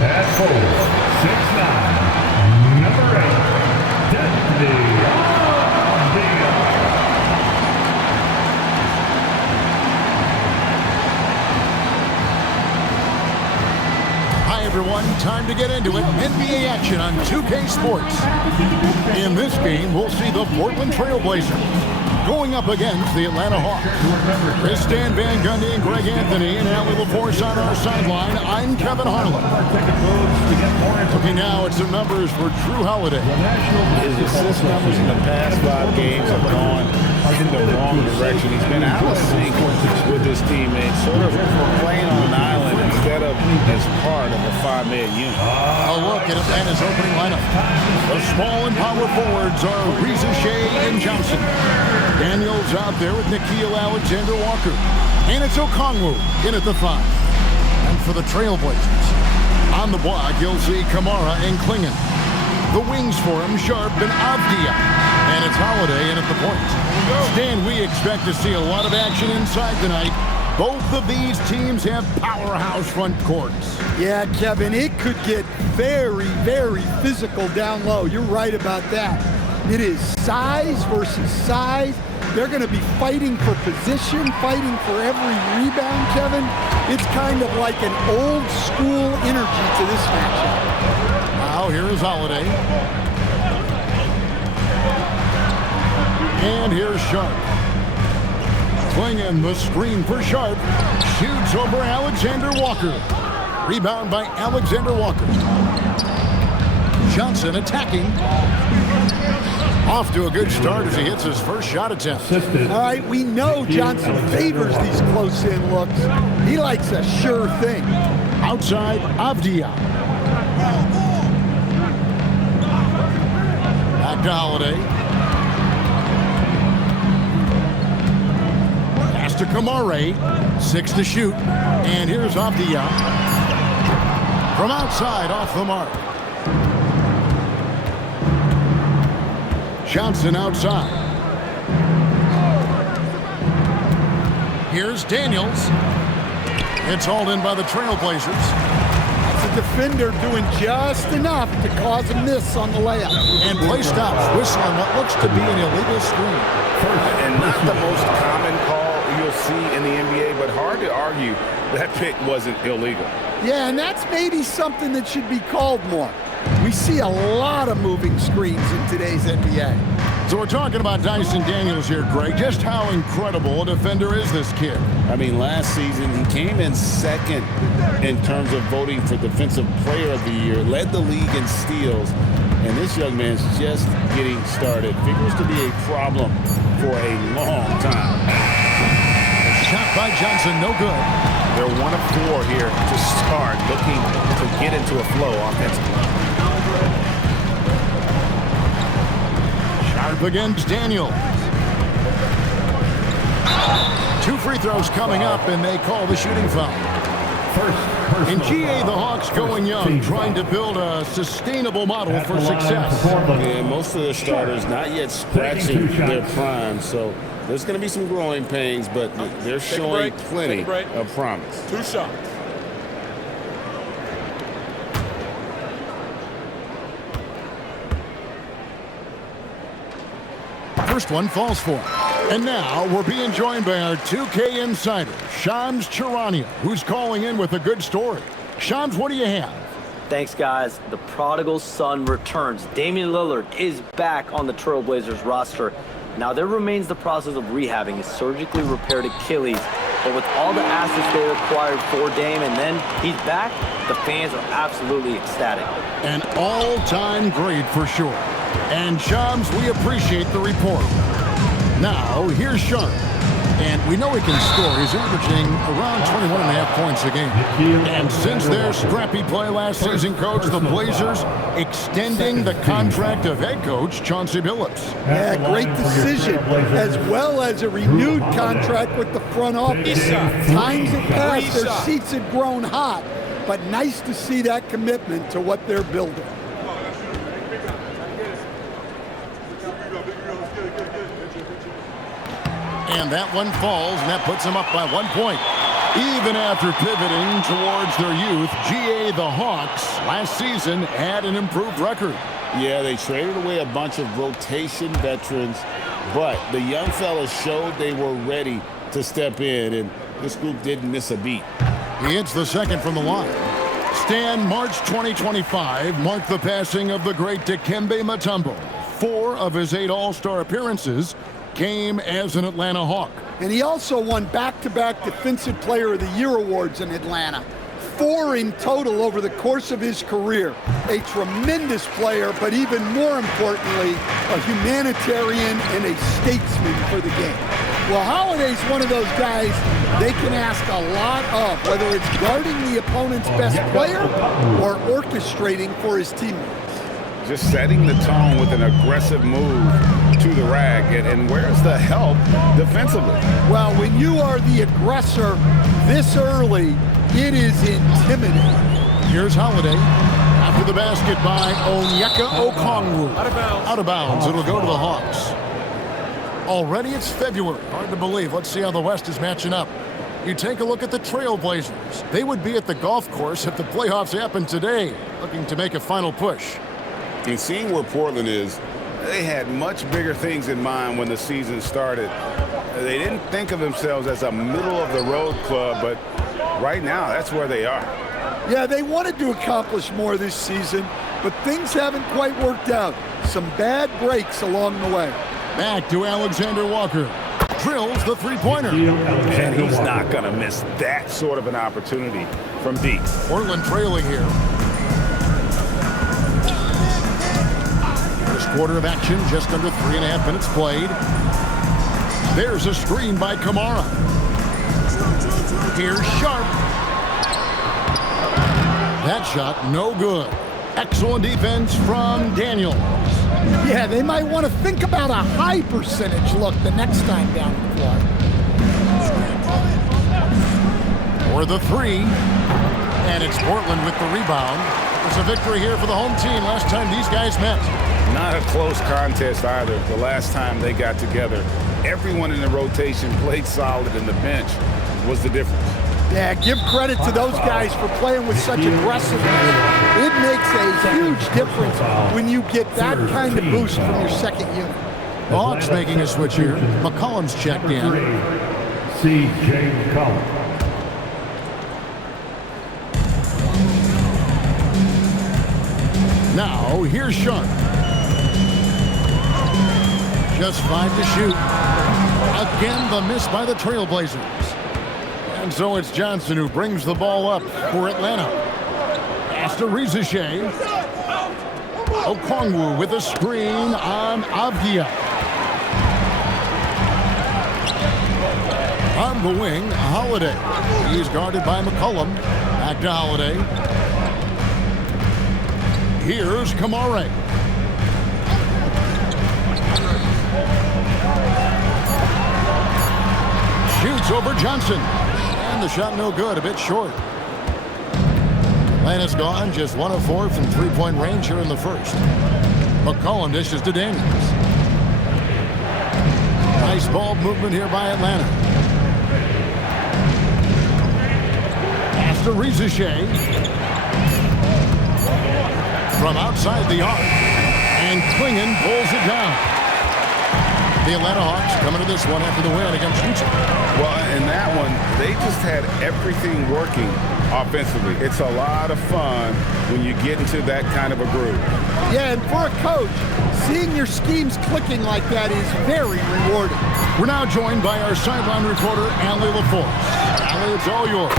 At 4'6'9", number 8, Destiny. Hi everyone, time to get into it. NBA action on 2K Sports. In this game, we'll see the Portland Trailblazers going up against the Atlanta Hawks. Chris Stan Van Gundy and Greg Anthony and Allie LaForce on our sideline. I'm Kevin Harlan. Looking now at some numbers for Drew Holiday. His assist numbers in the past 5 games have gone in the wrong direction. He's been out of sync with his teammates, sort of playing on an island instead of as part of a 5-man unit. A look at Atlanta's opening lineup. The small and power forwards are Reza Shea and Johnson. Daniels out there with Nickeil Alexander-Walker. And it's Okongwu in at the 5. And for the Trailblazers, on the block, you'll see Kamara and Klingon. The wings for him, Sharp and Avdia. And it's Holiday in at the point. Stan, we expect to see a lot of action inside tonight. Both of these teams have powerhouse front courts. Yeah, Kevin, it could get very, very physical down low. You're right about that. It is size versus size. They're going to be fighting for position, fighting for every rebound, Kevin. It's kind of like an old school energy to this matchup. Now here is Holiday. And here's Sharp. Swinging the screen for Sharp. Shoots over Alexander-Walker. Rebound by Alexander-Walker. Johnson attacking. Off to a good start as he hits his first shot attempt. All right, we know Johnson favors these close-in looks. He likes a sure thing. Outside, Avdia. Back to Holiday. Pass to Kamara. 6 to shoot. And here's Avdia. From outside, off the mark. Johnson outside. Here's Daniels. It's hauled in by the Trailblazers. That's a defender doing just enough to cause a miss on the layup. And play stops, whistling what looks to be an illegal screen. And not the most common call you'll see in the NBA, but hard to argue that pick wasn't illegal. Yeah, and that's maybe something that should be called more. We see a lot of moving screens in today's NBA. So we're talking about Dyson Daniels here, Greg. Just how incredible a defender is this kid? I mean, last season he came in second in terms of voting for Defensive Player of the Year, led the league in steals, and this young man's just getting started. Figures to be a problem for a long time. Shot by Johnson, no good. They're 1 of 4 here to start, looking to get into a flow offensively. Sharp against Daniels. 2 free throws coming up, and they call the shooting foul. In GA, the Hawks going young, trying to build a sustainable model for success. And most of their starters not yet scratching their prime, so there's going to be some growing pains, but they're showing plenty of promise. 2 shots. First one falls for him. And now we're being joined by our 2K insider, Shams Charania, who's calling in with a good story. Shams, what do you have? Thanks, guys. The prodigal son returns. Damian Lillard is back on the Trailblazers roster. Now, there remains the process of rehabbing his surgically repaired Achilles. But with all the assets they acquired for Dame, and then he's back, the fans are absolutely ecstatic. An all-time great for sure. And Shams, we appreciate the report. Now, here's Sharp. And we know he can score. He's averaging around 21.5 points a game. And since their scrappy play last season, Coach, the Blazers extending the contract of head coach Chauncey Billups. Yeah, great decision, as well as a renewed contract with the front office. Times have passed, their seats have grown hot, but nice to see that commitment to what they're building. And that one falls, and that puts them up by 1 point. Even after pivoting towards their youth, GA the Hawks last season had an improved record. Yeah, they traded away a bunch of rotation veterans, but the young fellas showed they were ready to step in, and this group didn't miss a beat. He hits the second from the line. Stan, March 2025 marked the passing of the great Dikembe Mutombo. 4 of his 8 All-Star appearances came as an Atlanta Hawk. And he also won back-to-back Defensive Player of the Year awards in Atlanta. 4 in total over the course of his career. A tremendous player, but even more importantly, a humanitarian and a statesman for the game. Well, Holiday's one of those guys they can ask a lot of, whether it's guarding the opponent's best player or orchestrating for his teammates. Just setting the tone with an aggressive move to the rack. And where's the help defensively? Well, when you are the aggressor this early, it is intimidating. Here's Holiday. After the basket by Onyeka Okongwu. Out of bounds. It'll go to the Hawks. Already it's February. Hard to believe. Let's see how the West is matching up. You take a look at the Trailblazers. They would be at the golf course if the playoffs happened today, looking to make a final push. And seeing where Portland is, they had much bigger things in mind when the season started. They didn't think of themselves as a middle-of-the-road club, but right now, that's where they are. Yeah, they wanted to accomplish more this season, but things haven't quite worked out. Some bad breaks along the way. Back to Alexander Walker. Drills the three-pointer. And he's not going to miss that sort of an opportunity from deep. Portland trailing here. First quarter of action, just under 3.5 minutes played. There's a screen by Kamara. Here's Sharp. That shot, no good. Excellent defense from Daniels. Yeah, they might want to think about a high percentage look the next time down the floor. For the 3. And it's Portland with the rebound. It's a victory here for the home team last time these guys met. Not a close contest either. The last time they got together, everyone in the rotation played solid, and the bench was the difference. Yeah, give credit to those guys for playing with such aggressiveness. It makes a huge difference when you get that kind of boost from your second unit. Hawks making a switch here. McCollum's checked in. C.J. McCollum. Now, here's Sharp. Just 5 to shoot. Again, the miss by the Trailblazers. And so it's Johnson who brings the ball up for Atlanta. Pass to Rizeshe. Okongwu with a screen on Avdia. On the wing, Holiday. He's guarded by McCollum. Back to Holiday. Here's Kamara. Shoots over Johnson. And the shot no good, a bit short. Atlanta's gone, just 1 of 4 from three-point range here in the first. McCollum dishes to Daniels. Nice ball movement here by Atlanta. Pass to Rizeshe. From outside the arc. And Klingon pulls it down. The Atlanta Hawks coming to this one after the win against Utah. Well, in that one, they just had everything working offensively. It's a lot of fun when you get into that kind of a groove. Yeah, and for a coach, seeing your schemes clicking like that is very rewarding. We're now joined by our sideline reporter, Allie LaForce. Allie, it's all yours.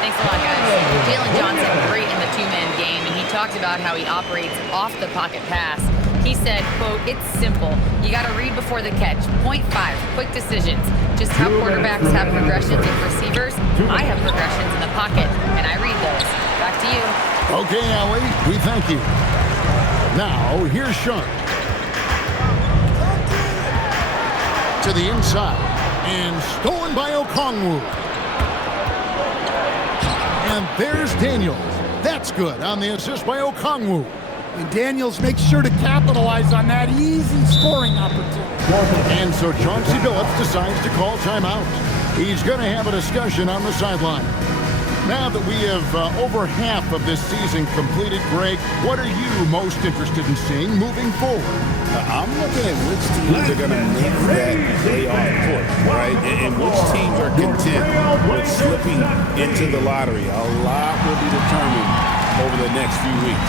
Thanks a lot, guys. Jalen Johnson, great in the two-man game, and he talked about how he operates off the pocket pass. He said, quote, "It's simple. You got to read before the catch. Point 5, quick decisions. Just how quarterbacks have progressions with receivers, I have progressions in the pocket, and I read those." Back to you. Okay, Allie, we thank you. Now, here's Sharp. To the inside, and stolen by Okongwu. And there's Daniels. That's good on the assist by Okongwu. And Daniels makes sure to capitalize on that easy scoring opportunity. And so Chauncey Billups decides to call timeout. He's going to have a discussion on the sideline. Now that we have over half of this season completed, Greg, what are you most interested in seeing moving forward? I'm looking at which teams are going to make that playoff push, right? And which teams are content with slipping into the lottery. A lot will be determined over the next few weeks.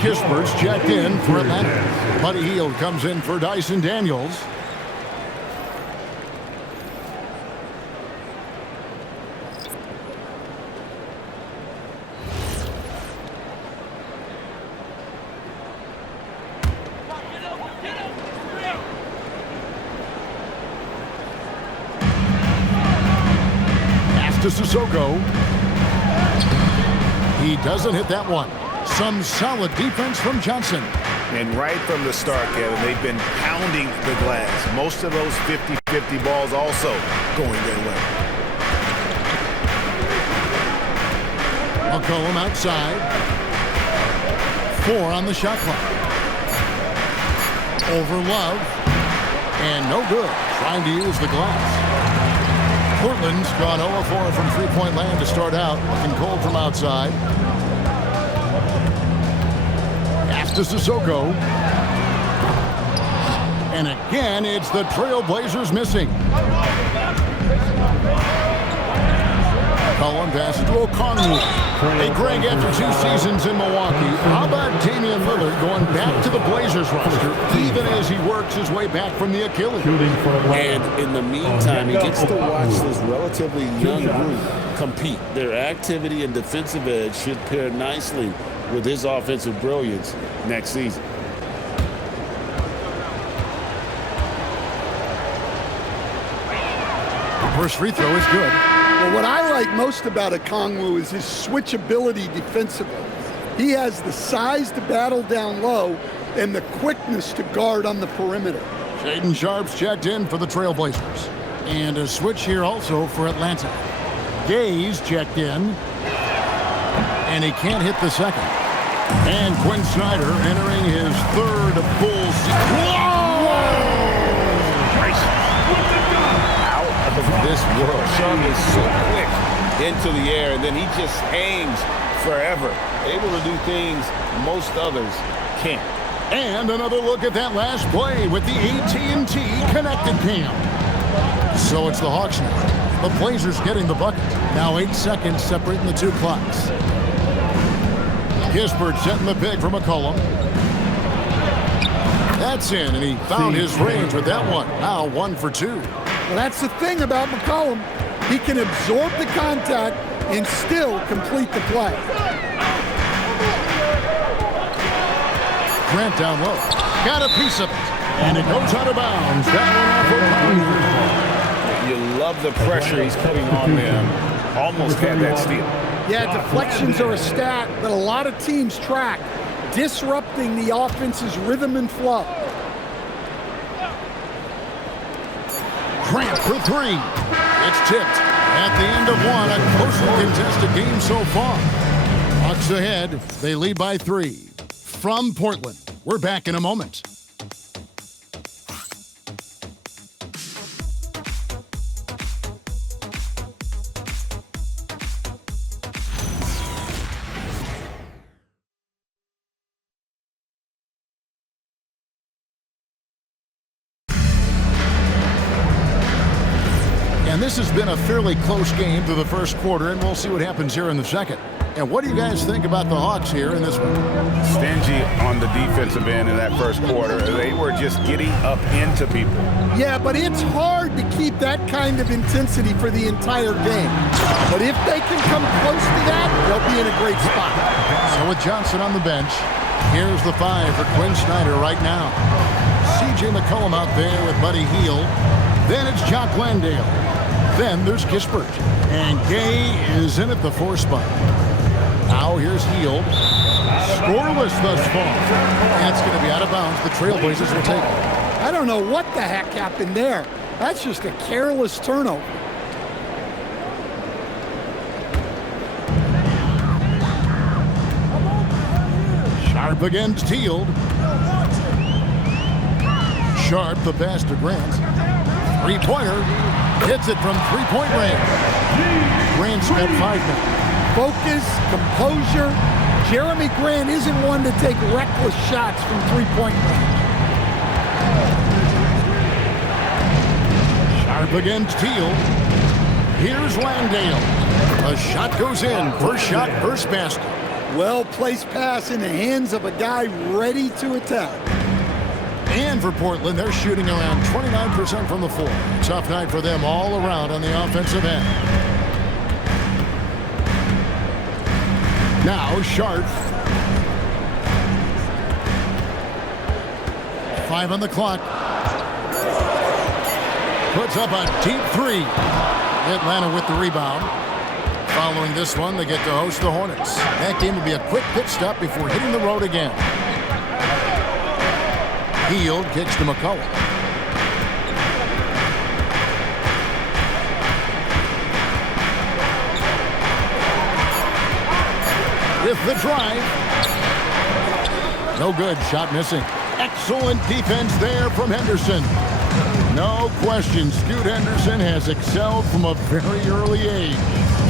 Kispert's checked in for Atlanta. Buddy Hield comes in for Dyson Daniels. Pass to Sissoko. He doesn't hit that one. Some solid defense from Johnson. And right from the start, Kevin, they've been pounding the glass. Most of those 50-50 balls also going their way. McCollum outside. 4 on the shot clock. Over Love. And no good. Trying to use the glass. Portland's gone 0-4 from three-point land to start out. Looking cold from outside. To Sissoko. And again, it's the Trailblazers missing. Colin passes to Okongwu. Hey, Greg, after 2 seasons in Milwaukee, how about Damian Lillard going back to the Blazers roster, even as he works his way back from the Achilles? And in the meantime, he gets to watch this relatively young group compete. Their activity and defensive edge should pair nicely with his offensive brilliance next season. First free throw is good. Well, what I like most about Okongwu is his switchability defensively. He has the size to battle down low and the quickness to guard on the perimeter. Shaedon Sharpe's checked in for the Trailblazers. And a switch here also for Atlanta. Gay's checked in. And he can't hit the second. And Quinn Snyder entering his 3rd full season. Whoa! Out of this world. Sean is so quick into the air, and then he just hangs forever. Able to do things most others can't. And another look at that last play with the AT&T connected cam. So it's the Hawks now. The Blazers getting the bucket. Now 8 seconds separating the 2 clocks. Kispert setting the pick for McCollum. That's in, and he found his range with that one. Now 1 for 2. Well, that's the thing about McCollum. He can absorb the contact and still complete the play. Grant down low. Got a piece of it. And it goes out of bounds. That one off of You love the pressure he's putting on them. Almost had that steal. Yeah, deflections are a stat that a lot of teams track, disrupting the offense's rhythm and flow. Grant for 3. It's tipped. At the end of 1, a closely contested game so far. Hawks ahead. They lead by 3. From Portland, we're back in a moment. this has been a fairly close game through the first quarter, and we'll see what happens here in the second. And what do you guys think about the Hawks here in this one? Stingy on the defensive end in that first quarter. They were just getting up into people. Yeah, but it's hard to keep that kind of intensity for the entire game. But if they can come close to that, they'll be in a great spot. So with Johnson on the bench, here's the 5 for Quinn Snyder right now. C.J. McCollum out there with Buddy Hield. Then it's Jock Landale. Then there's Kispert. And Gay is in at the 4 spot. Now here's Hield. Scoreless thus far. And it's going to be out of bounds. The Trailblazers will take it. I don't know what the heck happened there. That's just a careless turnover. Sharp against Hield. Sharp, the pass to Grant. Three-pointer. Hits it from three-point range. Grant's got 5 minutes. Focus, composure. Jeremy Grant isn't one to take reckless shots from three-point range. Sharp against Hield. Here's Landale. A shot goes in. First shot, first basket. Well-placed pass in the hands of a guy ready to attack. And for Portland, they're shooting around 29% from the floor. Tough night for them all around on the offensive end. Now Sharp. 5 on the clock. Puts up a deep 3. Atlanta with the rebound. Following this one, they get to host the Hornets. That game will be a quick pit stop before hitting the road again. Hield kicks to McCollum. With the drive. No good. Shot missing. Excellent defense there from Henderson. No question, Scoot Henderson has excelled from a very early age.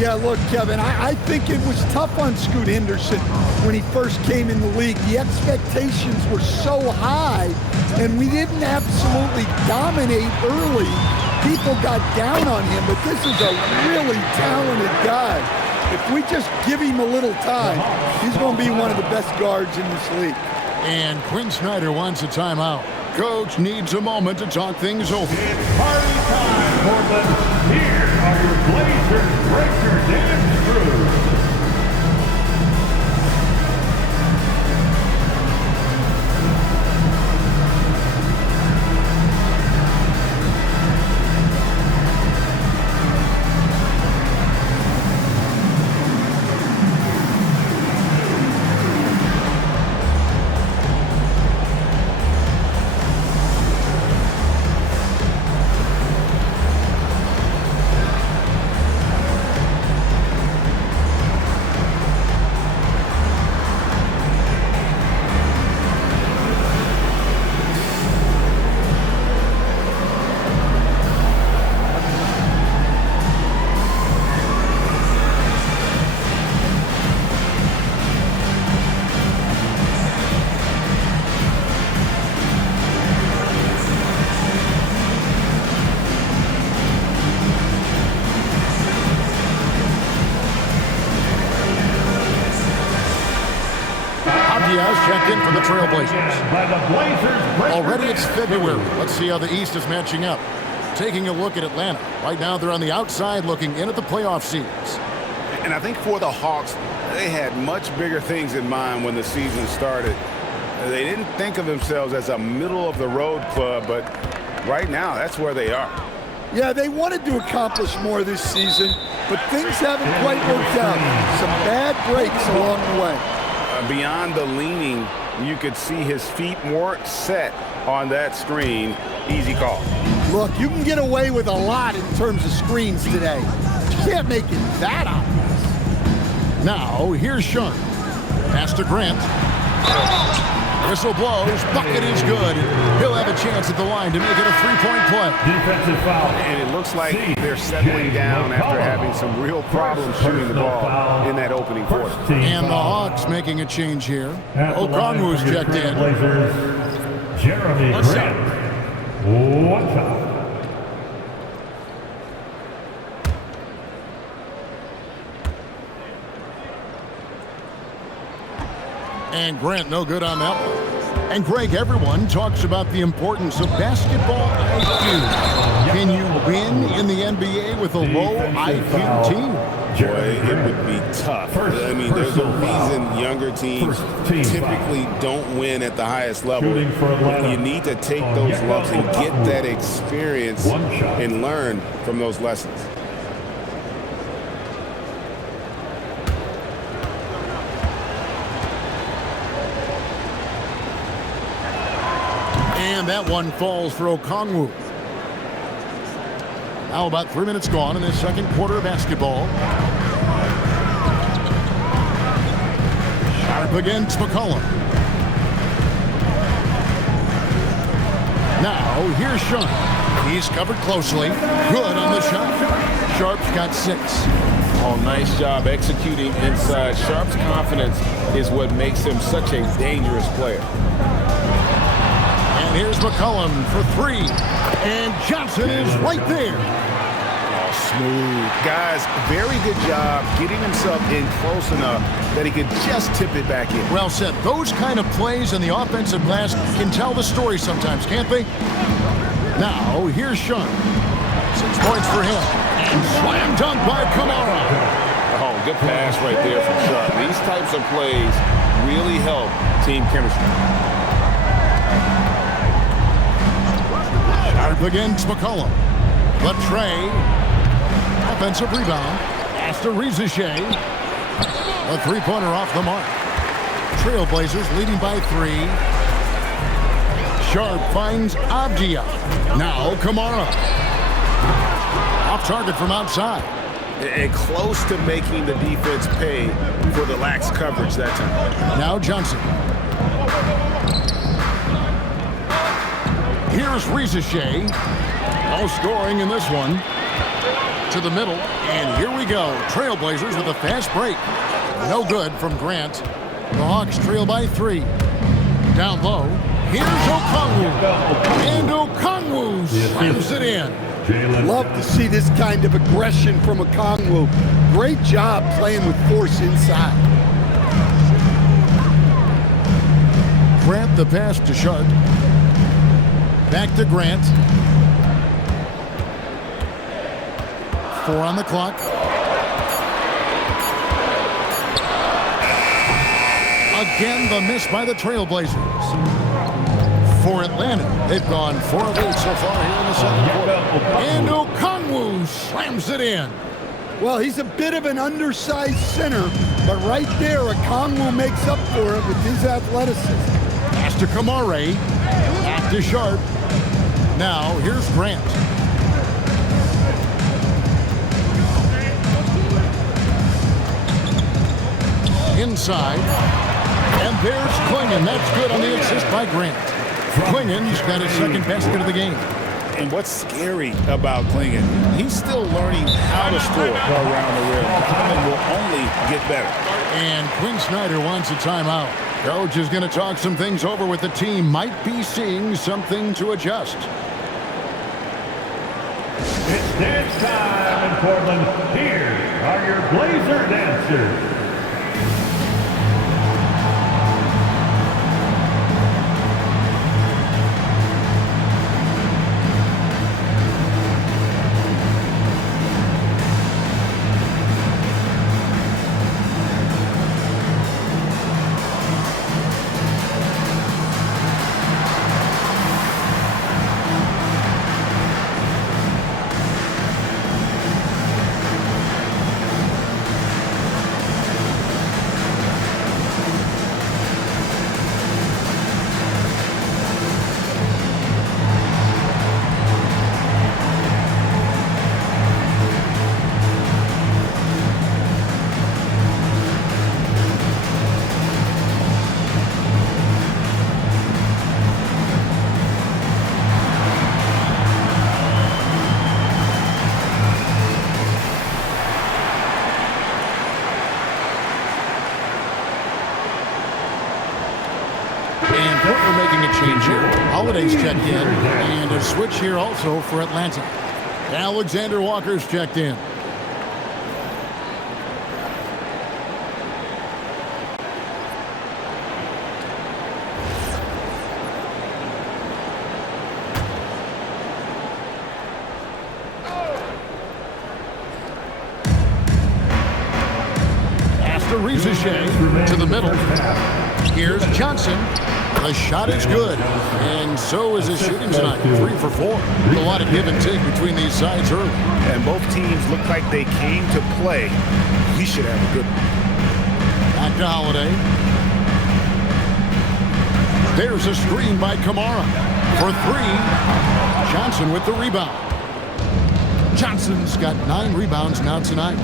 Yeah, look, Kevin, I think it was tough on Scoot Henderson when he first came in the league. The expectations were so high, and we didn't absolutely dominate early. People got down on him, but this is a really talented guy. If we just give him a little time, he's going to be one of the best guards in this league. And Quinn Snyder wants a timeout. Coach needs a moment to talk things over. It's party time, Portland. Here are your Blazers breakers and screws. Checked in for the Trailblazers. Already it's February. Let's see how the East is matching up. Taking a look at Atlanta. Right now they're on the outside looking in at the playoff seeds. And I think for the Hawks, they had much bigger things in mind when the season started. They didn't think of themselves as a middle-of-the-road club, but right now that's where they are. Yeah, they wanted to accomplish more this season, but things haven't quite worked out. Some bad breaks along the way. Beyond the leaning, you could see his feet weren't set on that screen. Easy call. Look, you can get away with a lot in terms of screens today. You can't make it that obvious. Now, here's Sharp. Pass to Grant. Whistle blows. Bucket is good. He'll have a chance at the line to make it a three-point play. Defensive foul. And it looks like they're settling down after having some real problems shooting the ball in that opening quarter. And the Hawks making a change here. Okongwu's checked in. Jeremy Grant. One foul. And Grant, no good on that one. And Greg, everyone talks about the importance of basketball IQ. Can you win in the NBA with a low IQ team? Boy, it would be tough. I mean, there's a reason younger teams typically don't win at the highest level. You need to take those lumps and get that experience and learn from those lessons. And that one falls for Okongwu. Now about 3 minutes gone in this second quarter of basketball. Sharp against McCollum. Now here's Sean. He's covered closely. Good on the shot. Sharp's got 6. Oh, nice job executing inside. Sharp's confidence is what makes him such a dangerous player. And here's McCollum for 3. And Johnson is right there. Oh, smooth. Guys, very good job getting himself in close enough that he could just tip it back in. Well said. Those kind of plays in the offensive glass can tell the story sometimes, can't they? Now, here's Sean. 6 points for him. And slam dunk by Kamara. Oh, good pass right there from Sharp. These types of plays really help team chemistry. Sharp against McCollum. Latrey. Offensive rebound. Pass to Rizichet. A 3-pointer off the mark. Trailblazers leading by 3. Sharp finds Abdia. Now Kamara. Off target from outside. And close to making the defense pay for the lax coverage that time. Now Johnson. Here's Rizichet. No scoring in this one. To the middle. And here we go. Trailblazers with a fast break. No good from Grant. The Hawks trail by 3. Down low. Here's Okongwu. And Okongwu slams it in. Love to see this kind of aggression from Okongwu. Great job playing with force inside. Grant the pass to Sharp. Back to Grant. 4 on the clock. Again, the miss by the Trailblazers. For Atlanta, they've gone 4 of 8 so far here in the second quarter. And Okongwu slams it in. Well, he's a bit of an undersized center, but right there, Okongwu makes up for it with his athleticism. Pass to Kamara. Back to Sharp. Now, here's Grant. Inside. And there's Klingon. That's good on the assist by Grant. Klingon's got his second basket of the game. And what's scary about Klingon, he's still learning how to score around the rim. Klingon will only get better. And Quinn Snyder wants a timeout. Coach is going to talk some things over with the team. Might be seeing something to adjust. It's dance time in Portland. Here are your Blazer dancers. Holiday's checked in, and a switch here also for Atlanta. Alexander Walker's checked in. to Shea to the middle. Here's Johnson. The shot is good, and so is his shooting tonight, 3 for 4. A lot of give and take between these sides early. And both teams look like they came to play. He should have a good one. Back to Holiday. There's a screen by Kamara for 3. Johnson with the rebound. Johnson's got 9 rebounds now tonight.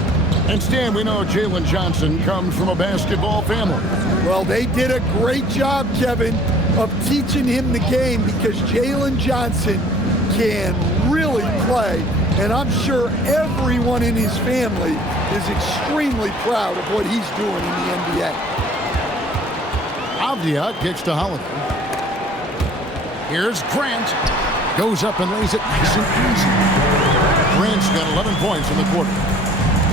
And Stan, we know Jalen Johnson comes from a basketball family. Well, they did a great job, Kevin, of teaching him the game because Jalen Johnson can really play. And I'm sure everyone in his family is extremely proud of what he's doing in the NBA. Avdia kicks to Holiday. Here's Grant. Goes up and lays it nice and easy. Grant's got 11 points in the quarter.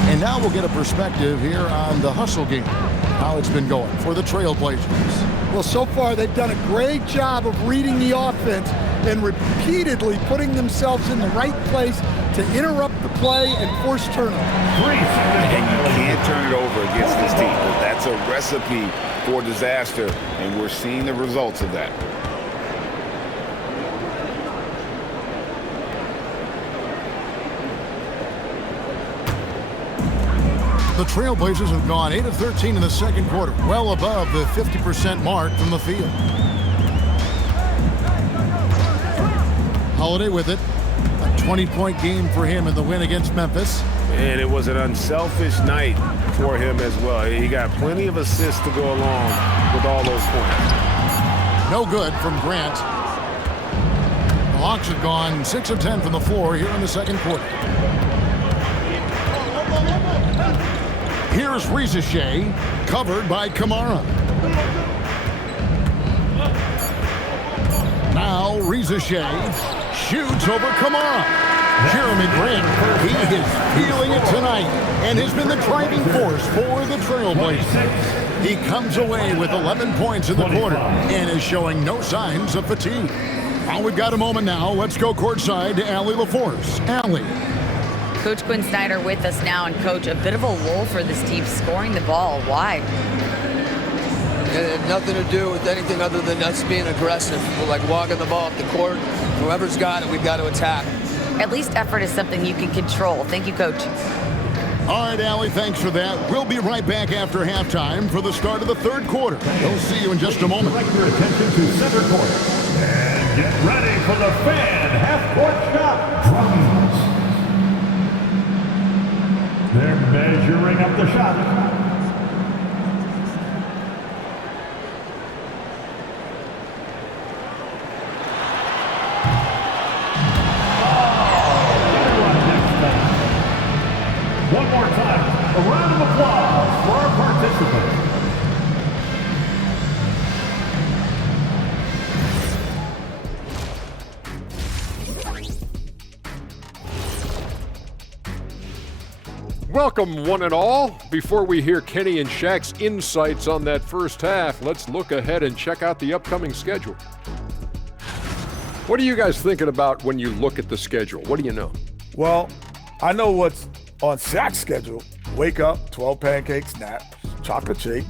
And now we'll get a perspective here on the hustle game, how it's been going for the Trailblazers. Well, so far they've done a great job of reading the offense and repeatedly putting themselves in the right place to interrupt the play and force turnover. And you can't turn it over against this team. That's a recipe for disaster, and we're seeing the results of that. The Trailblazers have gone 8 of 13 in the second quarter, well above the 50% mark from the field. Holiday with it. A 20-point game for him in the win against Memphis. And it was an unselfish night for him as well. He got plenty of assists to go along with all those points. No good from Grant. The Hawks have gone 6 of 10 from the floor here in the second quarter. Here's Shea, covered by Kamara. Now Shea shoots over Kamara. Jeremy Grant, he is feeling it tonight and has been the driving force for the Trailblazers. He comes away with 11 points in the quarter and is showing no signs of fatigue. Well, we've got a moment now. Let's go courtside to Allie LaForce. Allie. Coach Quinn Snyder with us now, and Coach, a bit of a lull for this team scoring the ball. Why? It had nothing to do with anything other than us being aggressive. We're like walking the ball up the court. Whoever's got it, we've got to attack. At least effort is something you can control. Thank you, Coach. All right, Allie, thanks for that. We'll be right back after halftime for the start of the third quarter. We'll see you in just a moment. Direct your attention to center court. And get ready for the fan half-court shot. Drums. They're measuring up the shot. One more time, a round of applause for our participants. Welcome, one and all. Before we hear Kenny and Shaq's insights on that first half, let's look ahead and check out the upcoming schedule. What are you guys thinking about when you look at the schedule? What do you know? Well, I know what's on Shaq's schedule. Wake up, 12 pancakes, nap, chocolate shake,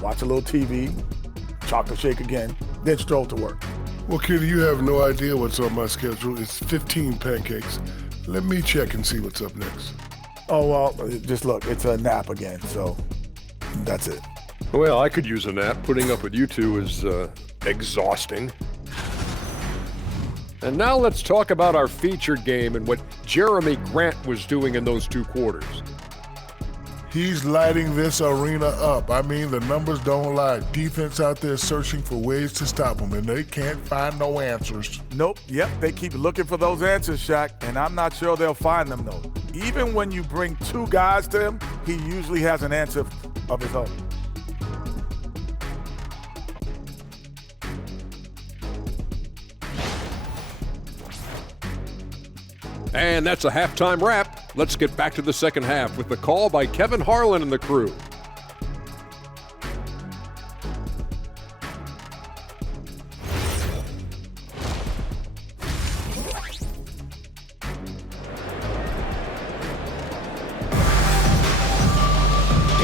watch a little TV, chocolate shake again, then stroll to work. Well, kid, you have no idea what's on my schedule. It's 15 pancakes. Let me check and see what's up next. Oh, well, just look, it's a nap again, so that's it. Well, I could use a nap. Putting up with you two is exhausting. And now let's talk about our featured game and what Jeremy Grant was doing in those two quarters. He's lighting this arena up. I mean, the numbers don't lie. Defense out there searching for ways to stop him, and they can't find no answers. Nope, yep, they keep looking for those answers, Shaq, and I'm not sure they'll find them, though. Even when you bring two guys to him, he usually has an answer of his own. And that's a halftime wrap. Let's get back to the second half with the call by Kevin Harlan and the crew.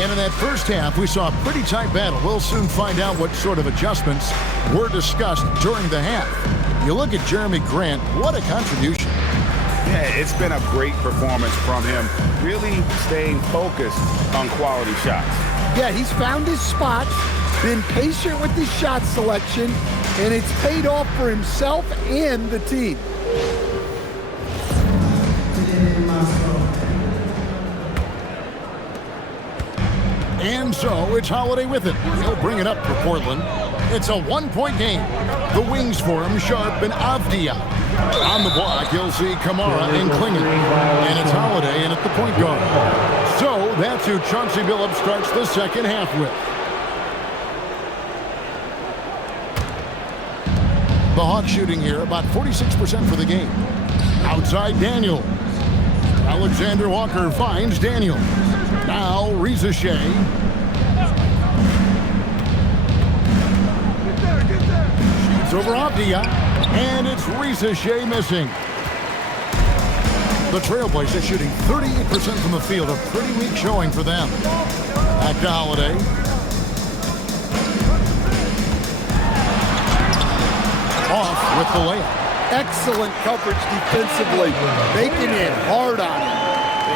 And in that first half, we saw a pretty tight battle. We'll soon find out what sort of adjustments were discussed during the half. You look at Jeremy Grant, what a contribution. Yeah, it's been a great performance from him, really staying focused on quality shots. Yeah, he's found his spot, been patient with his shot selection, and it's paid off for himself and the team. And so it's Holiday with it. He'll bring it up for Portland. It's a one-point game. The wings for him, Sharp and Avdia. On the block, you'll see Kamara and Klingon. And it's Holiday in at the point guard. So that's who Chauncey Billups starts the second half with. The Hawks shooting here about 46% for the game. Outside Daniel. Alexander Walker finds Daniel. Now Reza Shea. Shoots over Avdia. And it's Reza Shea missing. The Trailblazers shooting 38% from the field. A pretty weak showing for them. Back to Holiday. Off with the layup. Excellent coverage defensively, making it hard on him.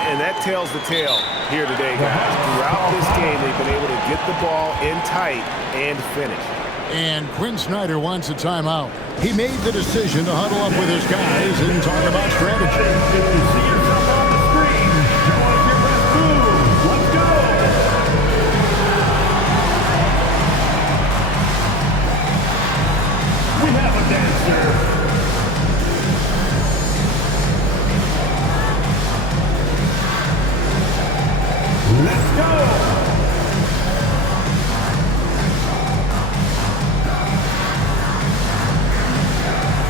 And that tells the tale here today, guys. Throughout this game, they've been able to get the ball in tight and finish. And Quinn Snyder wants a timeout. He made the decision to huddle up with his guys and talk about strategy. If you see yourself on the screen, show us your best moves. Let's go. We have a dancer. Let's go!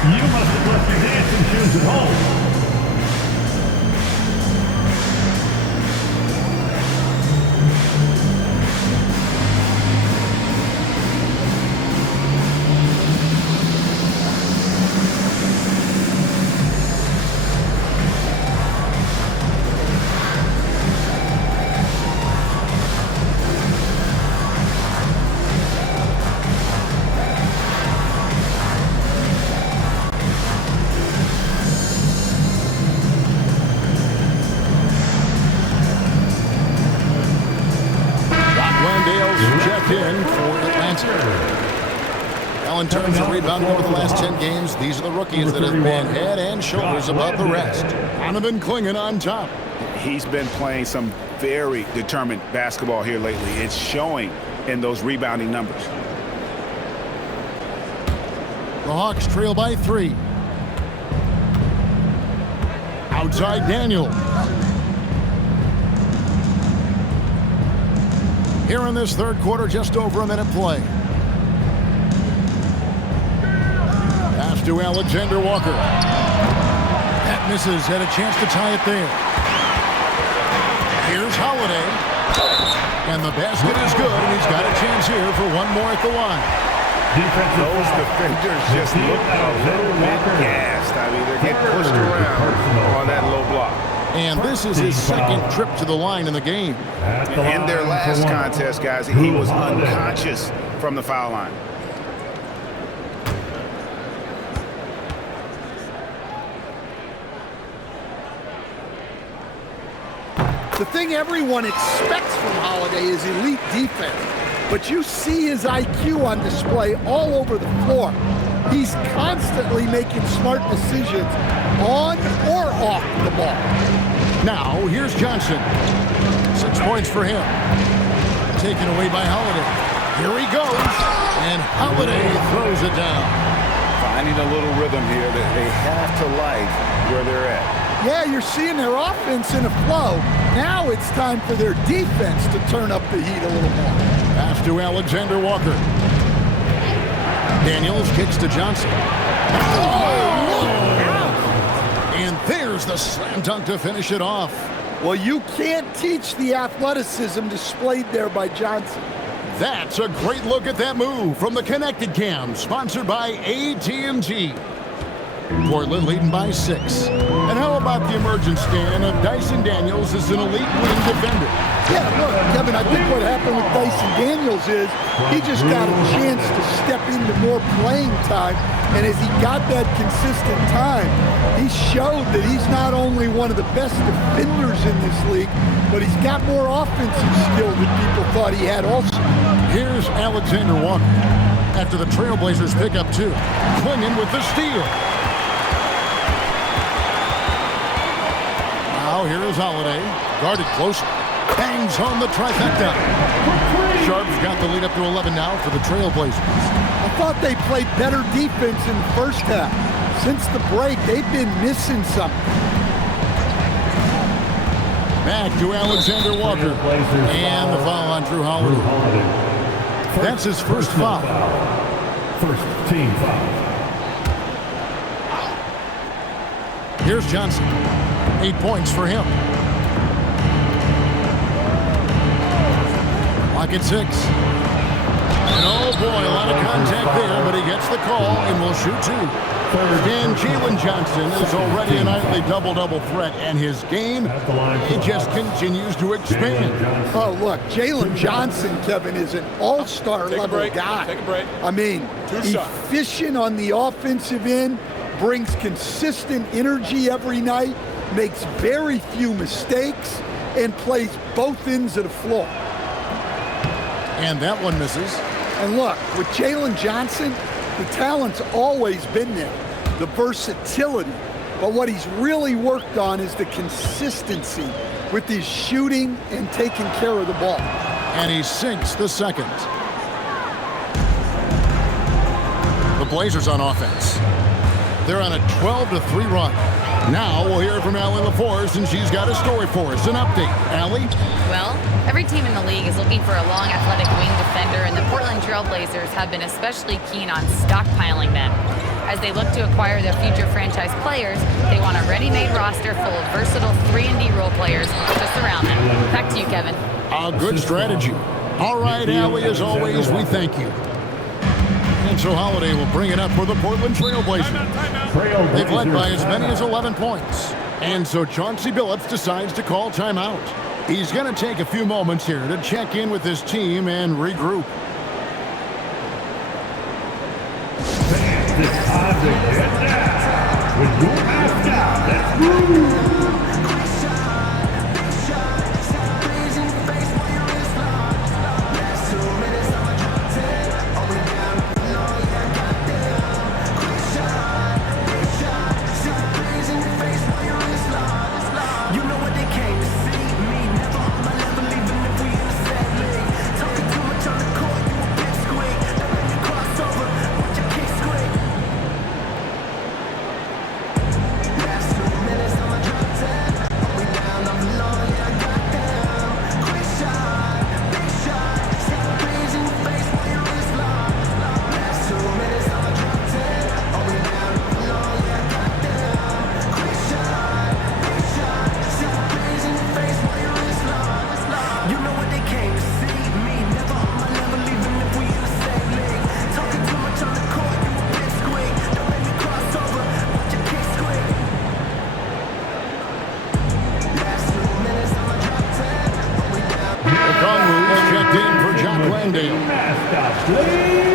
You must have left your dancing shoes at home. In for Atlanta. Now in terms of rebounding over the last 10 games, these are the rookies that have been head and shoulders above the rest. Donovan Klingon on top. He's been playing some very determined basketball here lately. It's showing in those rebounding numbers. The Hawks trail by 3. Outside Daniel. Here in this third quarter, just over a minute play. Pass to Alexander Walker. That misses, had a chance to tie it there. Here's Holiday. And the basket is good, and he's got a chance here for one more at the line. Those defenders just look a little bit gassed. I mean, they're getting pushed around on that low block. And this is his second trip to the line in the game. In their last contest, guys, he was unconscious from the foul line. The thing everyone expects from Holiday is elite defense, but you see his IQ on display all over the floor. He's constantly making smart decisions on or off the ball. Now, here's Johnson. 6 points for him. Taken away by Holiday. Here he goes. And Holiday throws it down. Finding a little rhythm here that they have to like where they're at. Yeah, you're seeing their offense in a flow. Now it's time for their defense to turn up the heat a little more. Pass to Alexander Walker. Daniels kicks to Johnson. And there's the slam dunk to finish it off. Well, you can't teach the athleticism displayed there by Johnson. That's a great look at that move from the Connected Cam, sponsored by AT&T. Portland leading by 6. And how about the emergence, Stan, of Dyson Daniels as an elite wing defender? Yeah, look, Kevin, I think what happened with Dyson Daniels is he just got a chance to step into more playing time. And as he got that consistent time, he showed that he's not only one of the best defenders in this league, but he's got more offensive skill than people thought he had also. Here's Alexander Walker after the Trailblazers pick up 2. Clingan with the steal. Now here is Holiday, guarded close, bangs home the trifecta. Sharp's got the lead up to 11 now for the Trailblazers. I thought they played better defense in the first half. Since the break, they've been missing something. Back to Alexander Walker. And the foul on Drew Holiday. That's his first foul. First team foul. Here's Johnson. 8 points for him. Clock at 6. And oh boy, a lot of contact there, but he gets the call and will shoot 2. And Jalen Johnson is already a nightly double-double threat, and his game, it just continues to expand. Oh, look, Jalen Johnson, Kevin, is an all-star level guy. Take a break. I mean, efficient on the offensive end, brings consistent energy every night, makes very few mistakes, and plays both ends of the floor. And that one misses. And look, with Jalen Johnson, the talent's always been there, the versatility. But what he's really worked on is the consistency with his shooting and taking care of the ball. And he sinks the second. The Blazers on offense. They're on a 12-3 run. Now we'll hear from Allie LaForce, and she's got a story for us. An update. Allie? Well, every team in the league is looking for a long, athletic wing defender, and the Portland Trailblazers have been especially keen on stockpiling them. As they look to acquire their future franchise players, they want a ready-made roster full of versatile 3-and-D role players to surround them. Back to you, Kevin. A good strategy. All right, Allie, as always, we thank you. And so Holiday will bring it up for the Portland Trailblazers. They've led by as many as 11 points. And so Chauncey Billups decides to call timeout. He's going to take a few moments here to check in with his team and regroup. It's time to get down with your mascot. Let's move.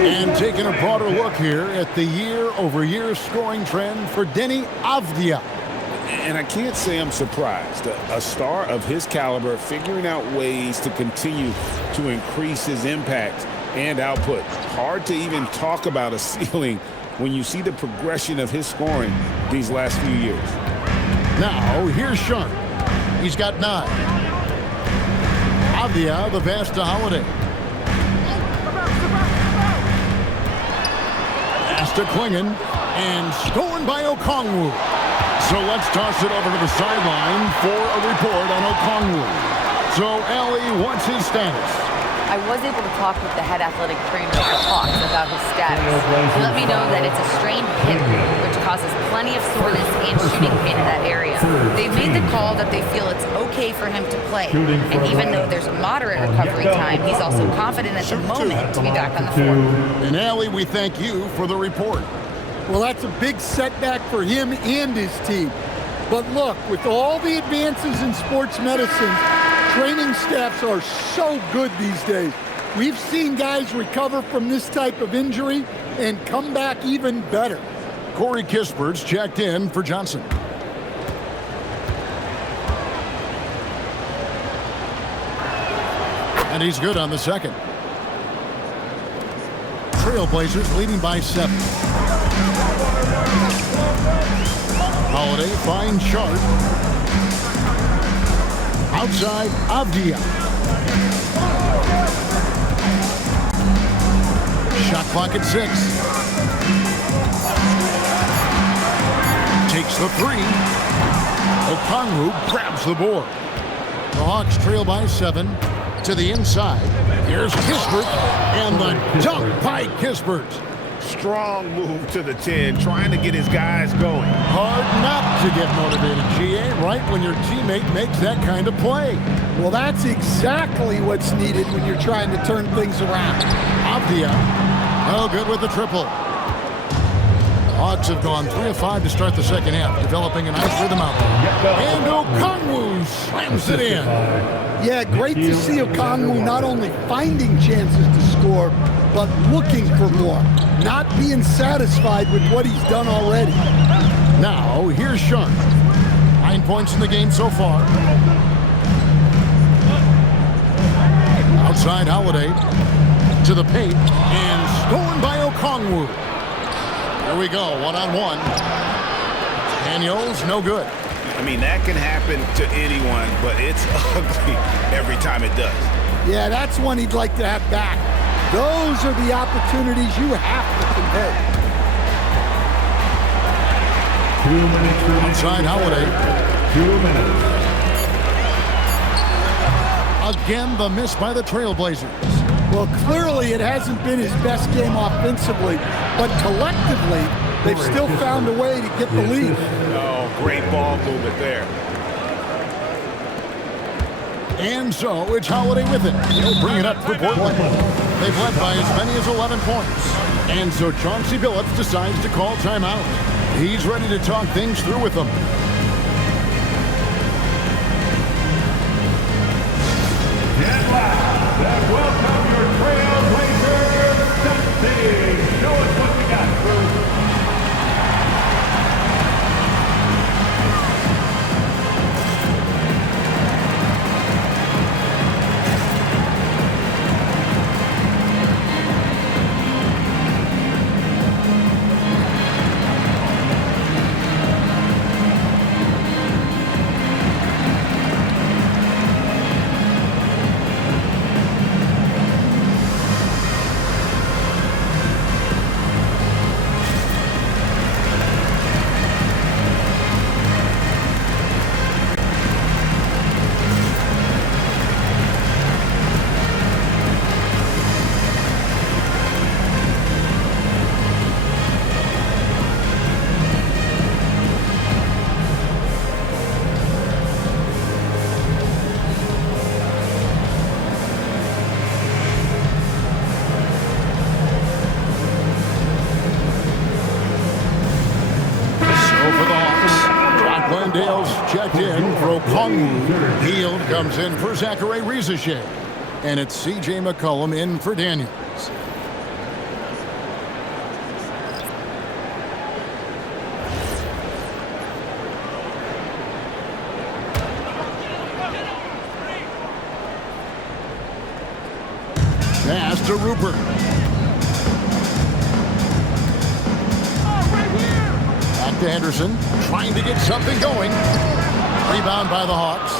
And taking a broader look here at the year-over-year scoring trend for Deni Avdija. And I can't say I'm surprised. A star of his caliber figuring out ways to continue to increase his impact and output. Hard to even talk about a ceiling when you see the progression of his scoring these last few years. Now, here's Sharp. He's got 9. Avdija, the pass to Holiday. Pass to Clingan, and stolen by Okongwu. So let's toss it over to the sideline for a report on Okongwu. So, Allie, what's his status? I was able to talk with the head athletic trainer of the Hawks about his status. He let me know that it's a strained hip, which causes plenty of soreness and shooting pain in that area. They've made the call that they feel it's okay for him to play. And even though there's moderate recovery time, he's also confident at the moment to be back on the floor. And Allie, we thank you for the report. Well, that's a big setback for him and his team. But look, with all the advances in sports medicine, training staffs are so good these days. We've seen guys recover from this type of injury and come back even better. Corey Kispert's checked in for Johnson. And he's good on the second. Trailblazers leading by 7. Holiday finds Sharp. Outside, Avdia. Shot clock at 6. Takes the 3. Okongwu grabs the board. The Hawks trail by 7 to the inside. Here's Kispert, and the dunk by Kispert. Strong move to the 10, trying to get his guys going. Hard not to get motivated, GA, right when your teammate makes that kind of play. Well, that's exactly what's needed when you're trying to turn things around. Avdia, no good with the triple. The Hawks have gone 3 of 5 to start the second half, developing a nice rhythm out there. And Okongwu slams it in. Yeah, great to see Okongwu not only finding chances to score, but looking for more, not being satisfied with what he's done already. Now, here's Sharp. 9 points in the game so far. Outside Holiday to the paint, and stolen by Okongwu. Here we go, one-on-one. Daniels, no good. I mean, that can happen to anyone, but it's ugly every time it does. Yeah, that's one he'd like to have back. Those are the opportunities you have to convert. 2 minutes. Outside Holiday. 2 minutes. Again, the miss by the Trailblazers. Well, clearly it hasn't been his best game offensively, but collectively, they've still found a way to get the lead. Oh, great ball movement there. And so it's Holiday with it. He'll bring it up for Portland. They've led by as many as 11 points. And so Chauncey Billups decides to call timeout. He's ready to talk things through with them. Get loud and welcome your Trailblazers Dusty. Show us what we got, crew. Dale's checked in for Okongwu. Hield comes in for Zachary Rizachet. And it's C.J. McCollum in for Daniels. Pass to Rupert. Back to Henderson, trying to get something going. Rebound by the Hawks.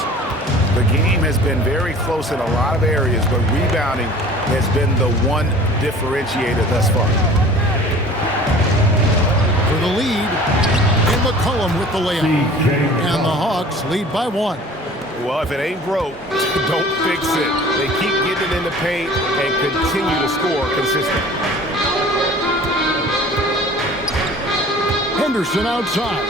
The game has been very close in a lot of areas, but rebounding has been the one differentiator thus far. For the lead, and McCollum with the layup. And the Hawks lead by 1. Well, if it ain't broke, don't fix it. They keep getting in the paint and continue to score consistently. Henderson outside.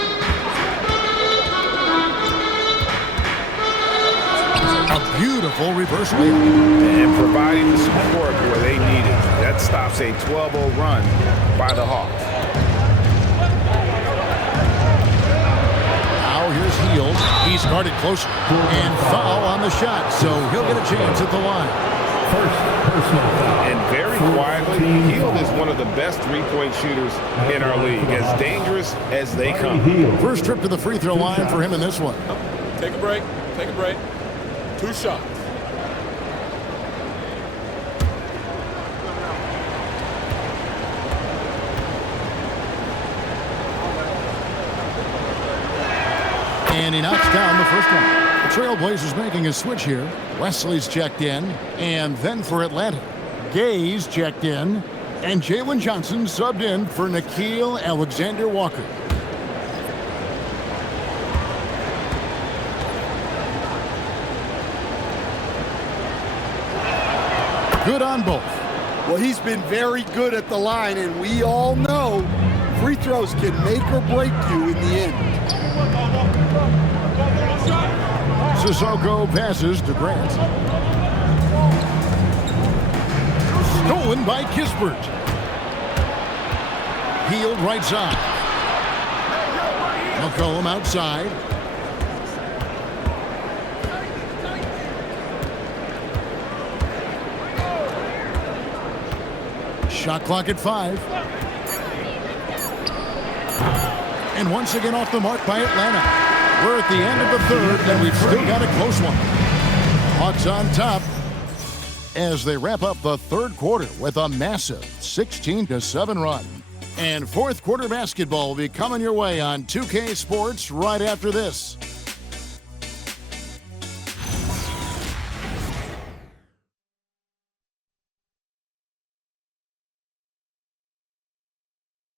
A beautiful reverse layup. And providing the support where they need it. That stops a 12-0 run by the Hawks. Now here's Hield. He's guarded closer. And foul on the shot, so he'll get a chance at the line. First personal foul. And very quietly, Hield is one of the best three-point shooters in our league, as dangerous as they come. First trip to the free throw line for him in this one. Take a break. Take a break. 2 shots. And he knocks down the first one. The Trailblazers making a switch here. Wesley's checked in. And then for Atlanta, Gay's checked in. And Jalen Johnson subbed in for Nickeil Alexander-Walker. Good on both. Well, he's been very good at the line, and we all know free throws can make or break you in the end. Sissoko passes to Grant. Stolen by Kispert. Hield right side. McCollum outside. Shot clock at 5. And once again off the mark by Atlanta. We're at the end of the third, and we've still got a close one. Hawks on top as they wrap up the third quarter with a massive 16-7 run. And fourth quarter basketball will be coming your way on 2K Sports right after this.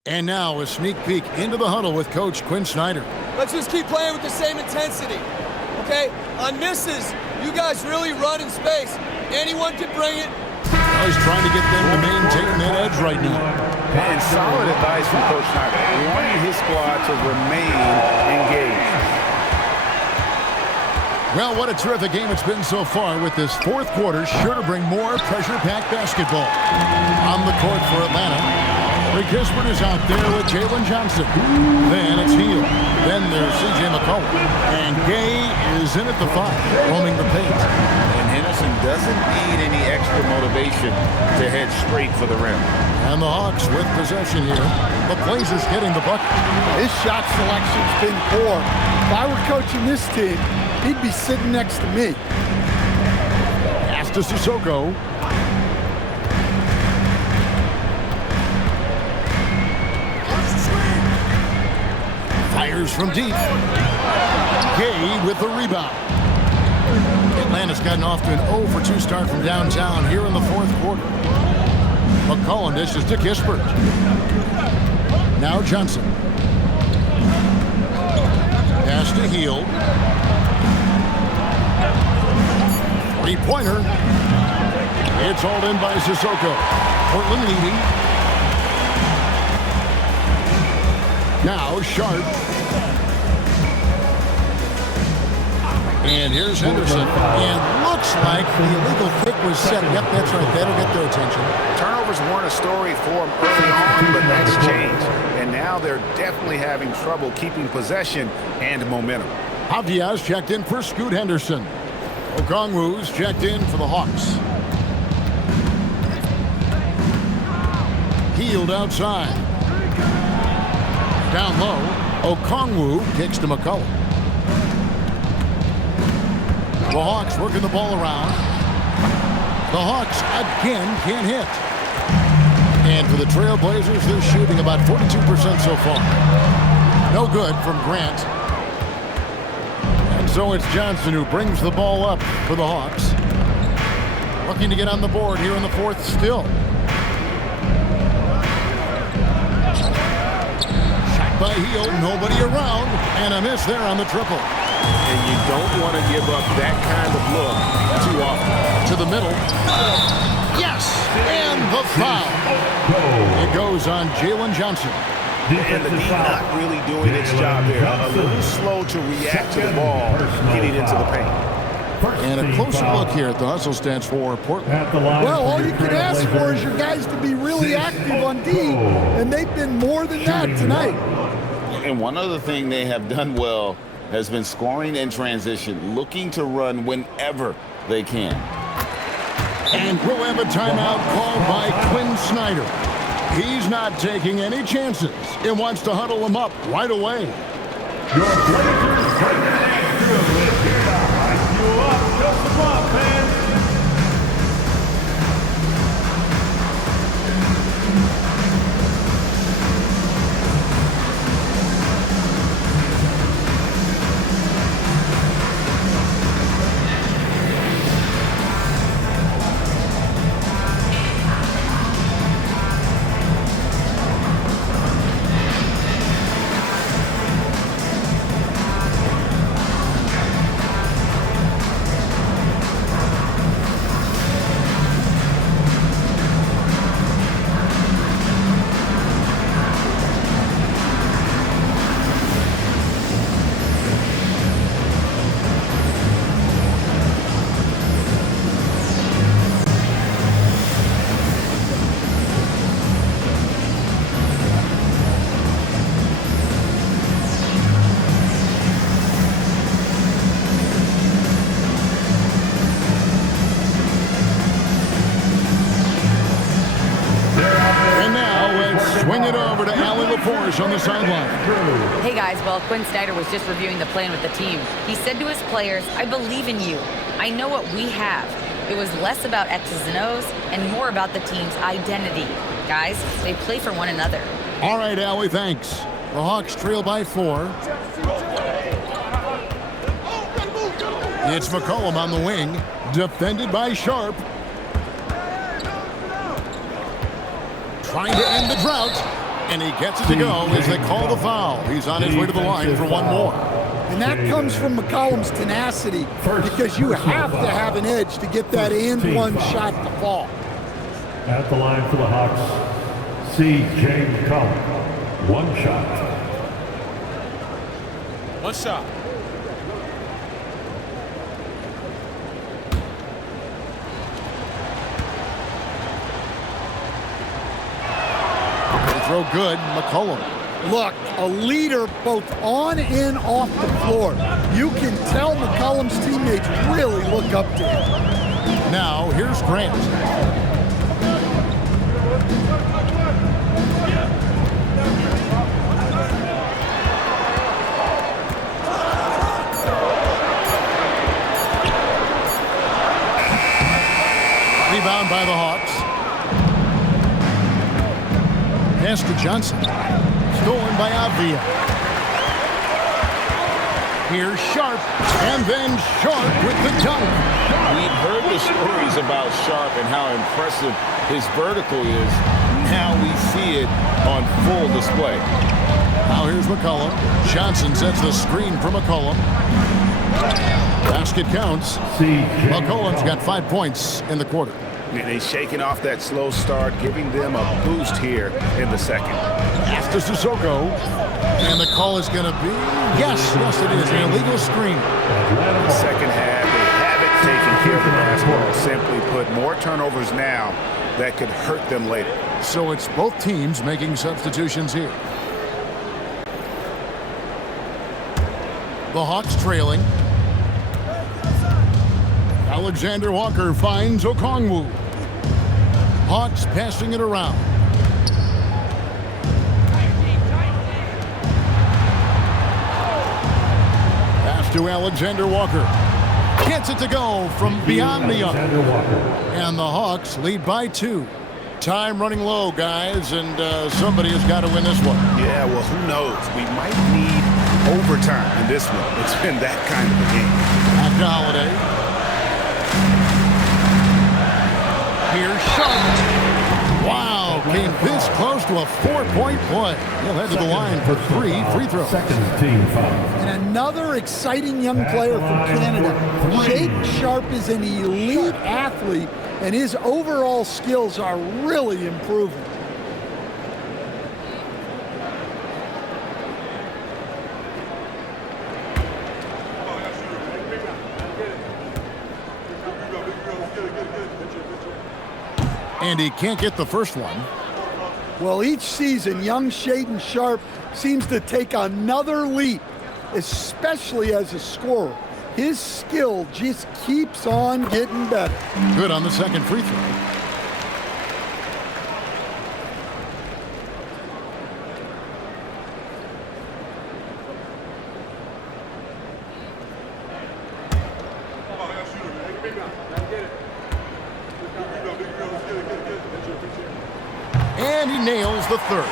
And now a sneak peek into the huddle with Coach Quinn Snyder. Let's just keep playing with the same intensity, okay? On misses, you guys really run in space. Anyone can bring it. Well, he's trying to get them to maintain that edge right now. And solid advice from Coach Snyder, wanting his squad to remain engaged. Well, what a terrific game it's been so far, with this fourth quarter sure to bring more pressure-packed basketball. On the court for Atlanta, Rick Kispert is out there with Jalen Johnson. Then it's Hield. Then there's C.J. McCollum. And Gay is in at the 5, roaming the paint. And Henderson doesn't need any extra motivation to head straight for the rim. And the Hawks with possession here. The Blazers getting the bucket. His shot selection's been poor. If I were coaching this team, he'd be sitting next to me. Pass to Sissoko. Fires from deep. Gay with the rebound. Atlanta's gotten off to an 0-for-2 start from downtown here in the fourth quarter. McCollum dishes to Kispert. Now Johnson. Pass to Hield. Three-pointer. It's hauled in by Sissoko. Portland leading. Now Sharp. And here's Henderson. And looks like the illegal kick was set. Yep, that's right. That'll get their attention. Turnovers weren't a story for them early on, but that's changed. And now they're definitely having trouble keeping possession and momentum. Diaz checked in for Scoot Henderson. Okongwu's checked in for the Hawks. Hield outside. Down low, Okongwu kicks to McCollum. The Hawks working the ball around. The Hawks again can't hit. And for the Trailblazers, they're shooting about 42% so far. No good from Grant. And so it's Johnson who brings the ball up for the Hawks. Looking to get on the board here in the fourth still. By Hield, nobody around, and a miss there on the triple. And you don't want to give up that kind of look too often. To the middle. Yes! And the foul. It goes on Jalen Johnson. And the D not really doing its job there. A little slow to react to the ball getting into the paint. And a closer look here at the hustle stats for Portland. Well, all you can ask for is your guys to be really active on D, and they've been more than that tonight. And one other thing they have done well has been scoring in transition, looking to run whenever they can. And we'll have a timeout called by Quinn Snyder. He's not taking any chances and wants to huddle them up right away. Your Blazers bring the next through. It's here to hype you up. Just some offense. On the sideline. Hey guys, well, Quinn Snyder was just reviewing the plan with the team. He said to his players, I believe in you. I know what we have. It was less about X's and O's and more about the team's identity. Guys, they play for one another. All right, Allie, thanks. The Hawks trail by 4. It's McCollum on the wing, defended by Sharp. Trying to end the drought. And he gets it to go as they call the foul. He's on his way to the line for one more. And that comes from McCollum's tenacity because you have to have an edge to get that and one shot to fall. At the line for the Hawks, C.J. McCollum. One shot. One shot. Throw good, McCollum. Look, a leader both on and off the floor. You can tell McCollum's teammates really look up to him. Now, here's Grant. Rebound by the Hawks. Pass to Johnson. Stolen by Avia. Here's Sharp, and then Sharp with the dunk. We've heard the stories about Sharp and how impressive his vertical is. Now we see it on full display. Now here's McCollum. Johnson sets the screen for McCollum. Basket counts. McCollum's got 5 points in the quarter. And he's shaking off that slow start, giving them a boost here in the second. Pass to Sissoko. And the call is going to be, yes, it is, an illegal screen. The second half, they haven't taken care of the basketball. Simply put, more turnovers now that could hurt them later. So it's both teams making substitutions here. The Hawks trailing. Alexander Walker finds Okongwu. Hawks passing it around. Pass to Alexander Walker. Gets it to go from beyond the arc. And the Hawks lead by 2. Time running low, guys, and somebody has got to win this one. Yeah, well, who knows? We might need overtime in this one. It's been that kind of a game. Back to Holiday. Here's Sharp. Wow, came this close to a 4-point play. He'll head to the line for 3 free throws. And another exciting young player from Canada. Jake Sharp is an elite athlete, and his overall skills are really improving. And he can't get the first one. Well, each season, young Shaden Sharp seems to take another leap. especially as a scorer. His skill just keeps on getting better. Good on the second free throw. And he nails the third.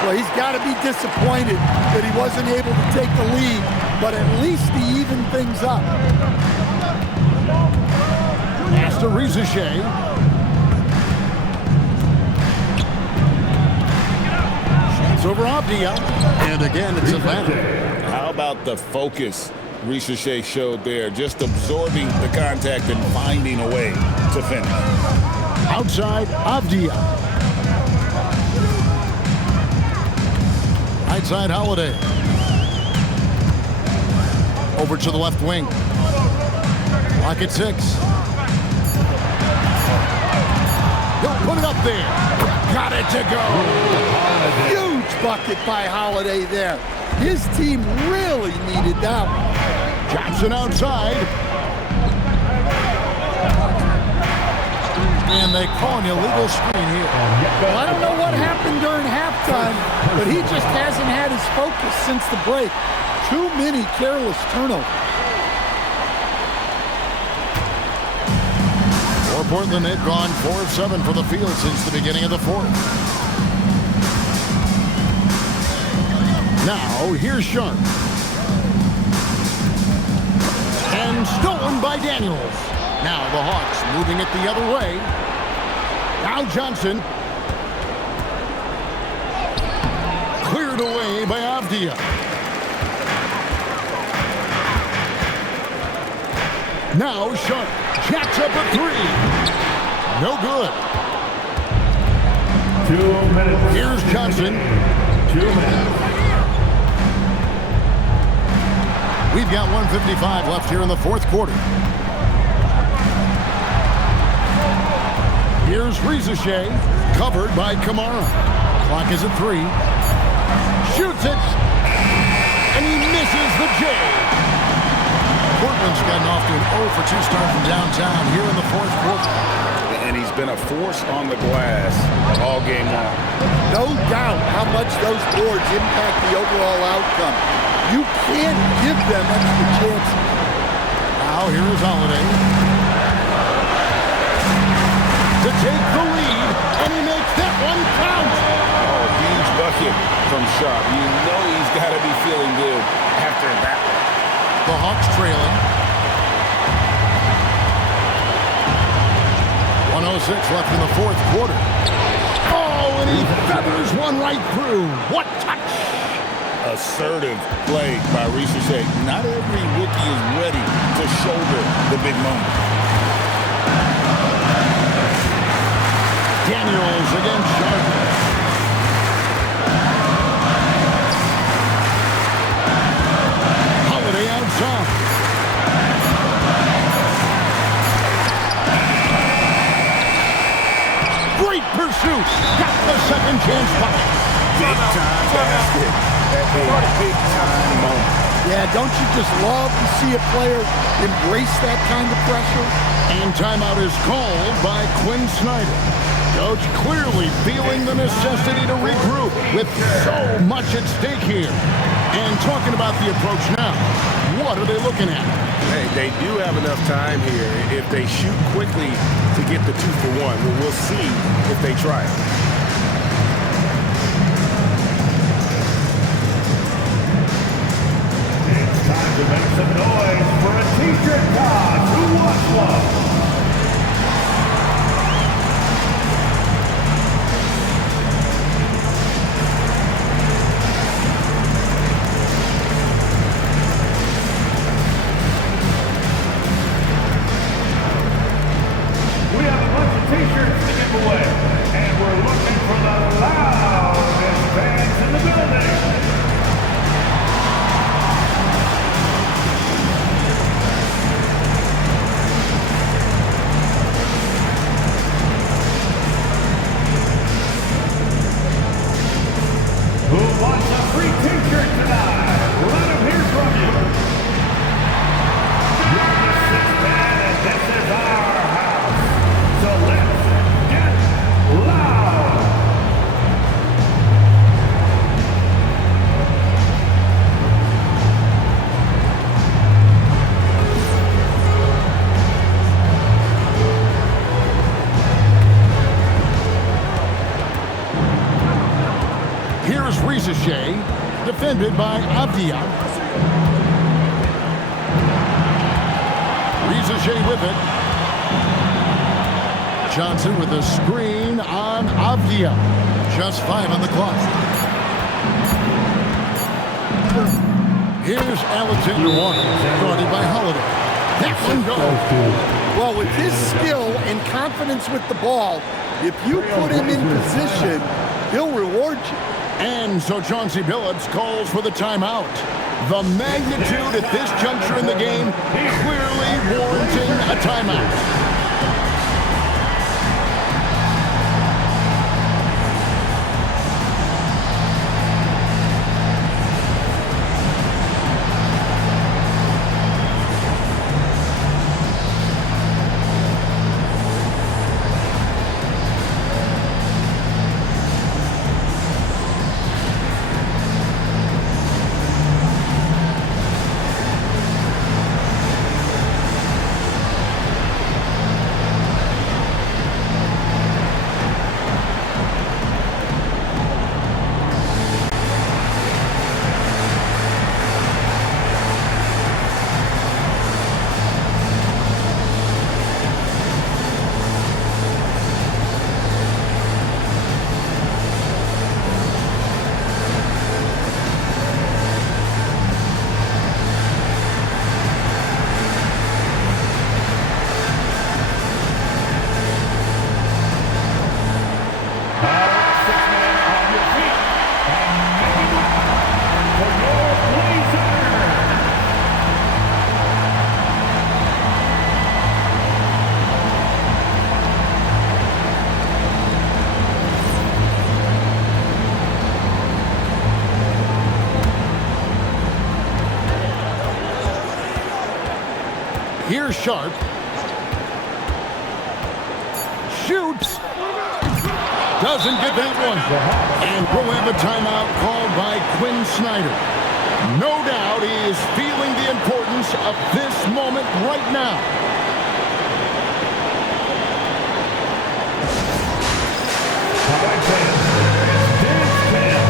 Well, he's got to be disappointed that he wasn't able to take the lead, but at least he evened things up. Pass to Rizashay. Shoots over Abdia. And again, it's Atlanta. How about the focus Rizashay showed there? Just absorbing the contact and finding a way to finish. Outside, Abdia. Right side, Holiday. Over to the left wing. Lock at 6. He'll put it up there. Got it to go. Huge bucket by Holiday there. His team really needed that one. Johnson outside. And they call an illegal screen here. Well, I don't know what happened during halftime, but he just hasn't had his focus since the break. Too many careless turnovers. For Portland, they've gone 4 of 7 for the field since the beginning of the fourth. Now, here's Sharp. And stolen by Daniels. Now the Hawks moving it the other way. Now Johnson. Cleared away by Avdia. Now Sharp jacks up a 3. No good. 2 minutes. Here's Johnson. 2 minutes. We've got 1:55 left here in the fourth quarter. Here's Rizashay, covered by Kamara. Clock is at 3. Shoots it, and he misses the J. Portland's gotten off to an 0 for 2 start from downtown here in the fourth quarter. And he's been a force on the glass all game long. No doubt how much those boards impact the overall outcome. You can't give them extra chances. Now here is Holiday. To take the lead, and he makes that one count. Oh, huge bucket from Sharp. You know he's got to be feeling good after that. The Hawks trailing. 1:06 left in the fourth quarter. Oh, and he feathers one right through. What touch! Assertive play by Rizashay. Not every rookie is ready to shoulder the big moment. Daniels against Sharp. Holiday outside. Great pursuit. Got the second chance bucket. Big time basket at a big time moment. Yeah, don't you just love to see a player embrace that kind of pressure? And timeout is called by Quinn Snyder. Coach clearly feeling the necessity to regroup with so much at stake here. And talking about the approach now, what are they looking at? Hey, they do have enough time here if they shoot quickly to get the 2 for 1. Well, we'll see if they try it. It's time to make some noise for a t-shirt toss. Who wants one? T-shirts to give away, and we're looking for the loudest fans in the building. Shea, defended by Avdia. Shea with it. Johnson with a screen on Avdia. Just 5 on the clock. Here's Alexander Walker, guarded by Holiday. That one goes. Well, with his skill and confidence with the ball, if you put him in position, he'll reward you. And so Chauncey Billups calls for the timeout. The magnitude at this juncture in the game clearly warranting a timeout. Here's Sharp. Shoots. Doesn't get that one. And we'll have a timeout called by Quinn Snyder. No doubt he is feeling the importance of this moment right now. All right, fans, dance time.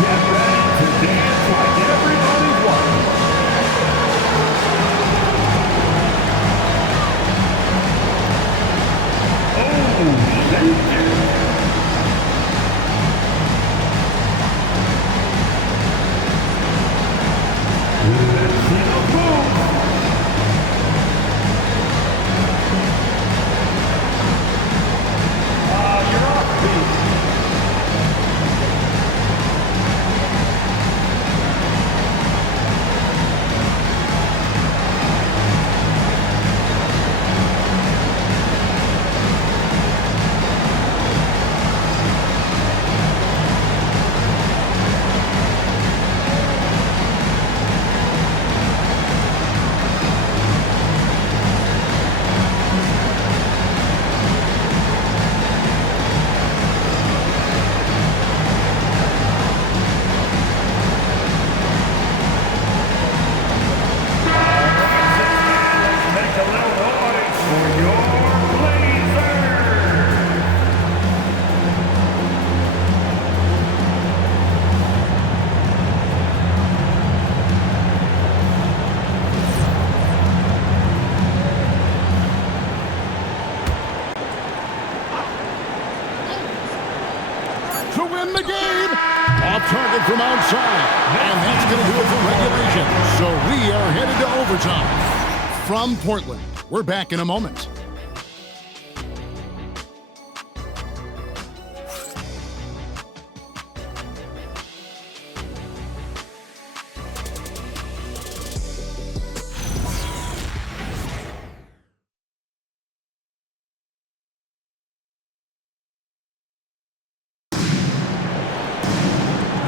Get ready to dance like everybody's watching. Oh, thank you. Let's see the move. You're off beat. To win the game, off target from outside, and that's going to do it for regulation. So we are headed to overtime. From Portland, we're back in a moment.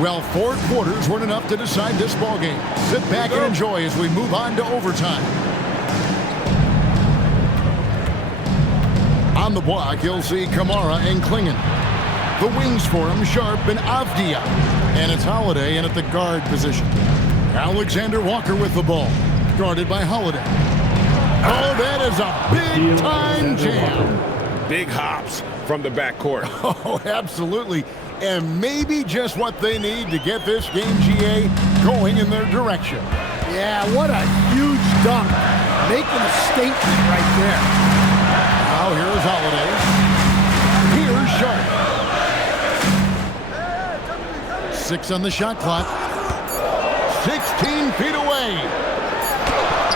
Well, 4 quarters weren't enough to decide this ballgame. Sit back and enjoy as we move on to overtime. On the block, you'll see Kamara and Klingon. The wings for him, Sharp and Avdia. And it's Holiday in at the guard position. Alexander Walker with the ball, guarded by Holiday. Oh, that is a big-time jam. Big hops from the backcourt. Oh, absolutely. and maybe just what they need to get this game, GA, going in their direction. Yeah, what a huge dunk. Making a statement right there. Now here's Holiday. Here's Sharp. 6 on the shot clock. 16 feet away.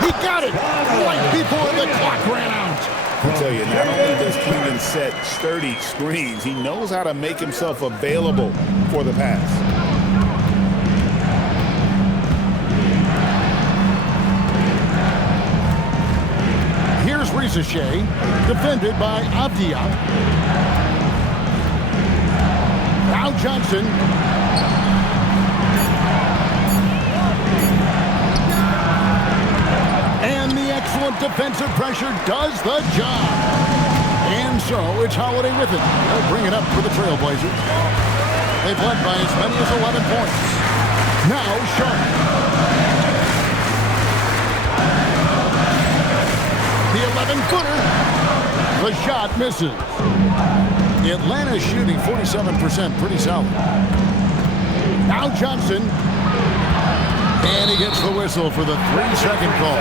He got it right before the clock ran out. I tell you, not only does Keenan set sturdy screens, he knows how to make himself available for the pass. Here's Rizashay, defended by Avdia. Now Johnson. And the excellent defensive pressure does the job. And so it's Holiday with it. They'll bring it up for the Trailblazers. They've led by as many as 11 points. Now Sharp. The 11-footer. The shot misses. Atlanta's shooting 47%, pretty solid. Now Johnson. And he gets the whistle for the 3-second call.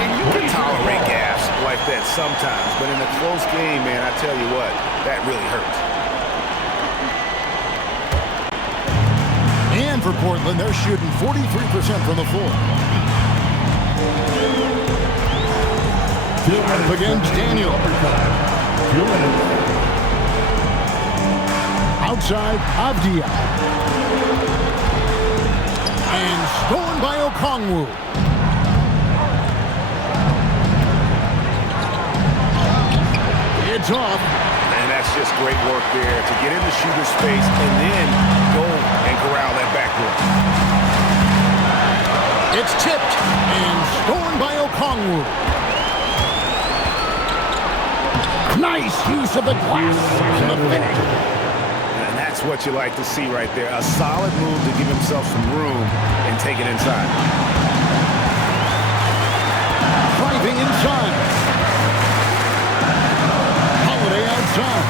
And you can tolerate gaps like that sometimes, but in a close game, man, I tell you what, that really hurts. And for Portland, they're shooting 43% from the floor. Up against Daniel. Outside, Avdia. And stolen by Okongwu. It's off. And that's just great work there to get into shooter space and then go and corral that backboard. It's tipped and stolen by Okongwu. Nice use of the glass and the finish. And that's what you like to see right there. A solid move to give himself some room and take it inside. Driving inside. Holiday outside.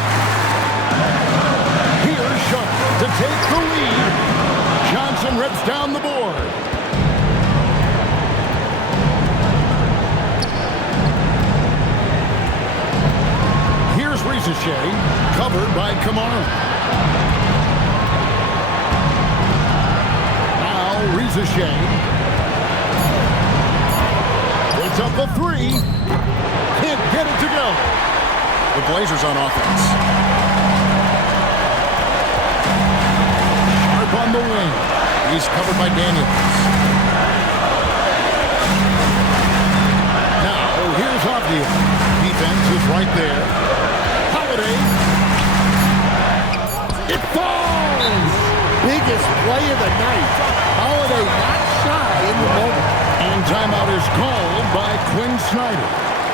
Here's Sharp to take the lead. Johnson rips down the board. Here's Rizashay, covered by Kamara. Now Rizashay. It's up a 3. Can't get it to go. The Blazers on offense. Sharp on the wing. He's covered by Daniels. Now here's Avdia. Defense is right there. Holiday. It falls! Biggest play of the night. Holiday not shy in the moment. And timeout is called by Quinn Snyder.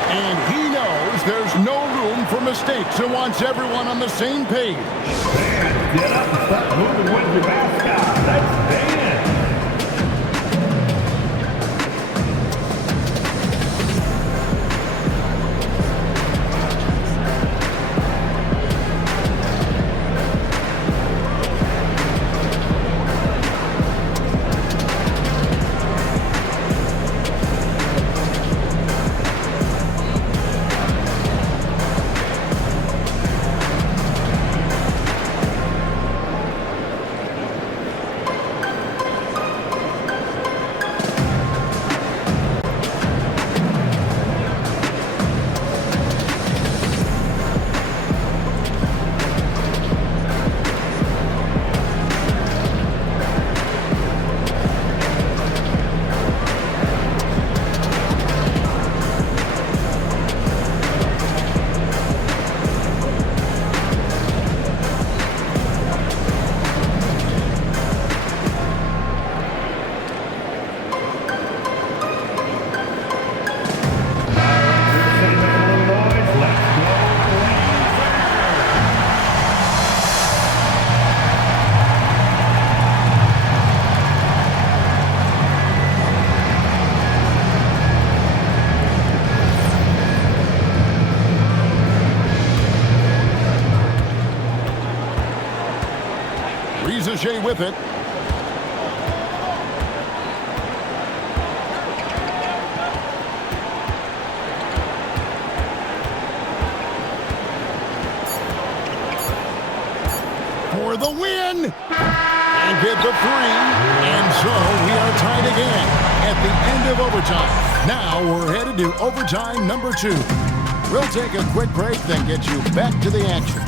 And he knows there's no room for mistakes and wants everyone on the same page. Dan, get up and start moving with your mascot. That's Dan. Ricochet with it. For the win! And get the 3. And so we are tied again at the end of overtime. Now we're headed to overtime number 2. We'll take a quick break, then get you back to the action.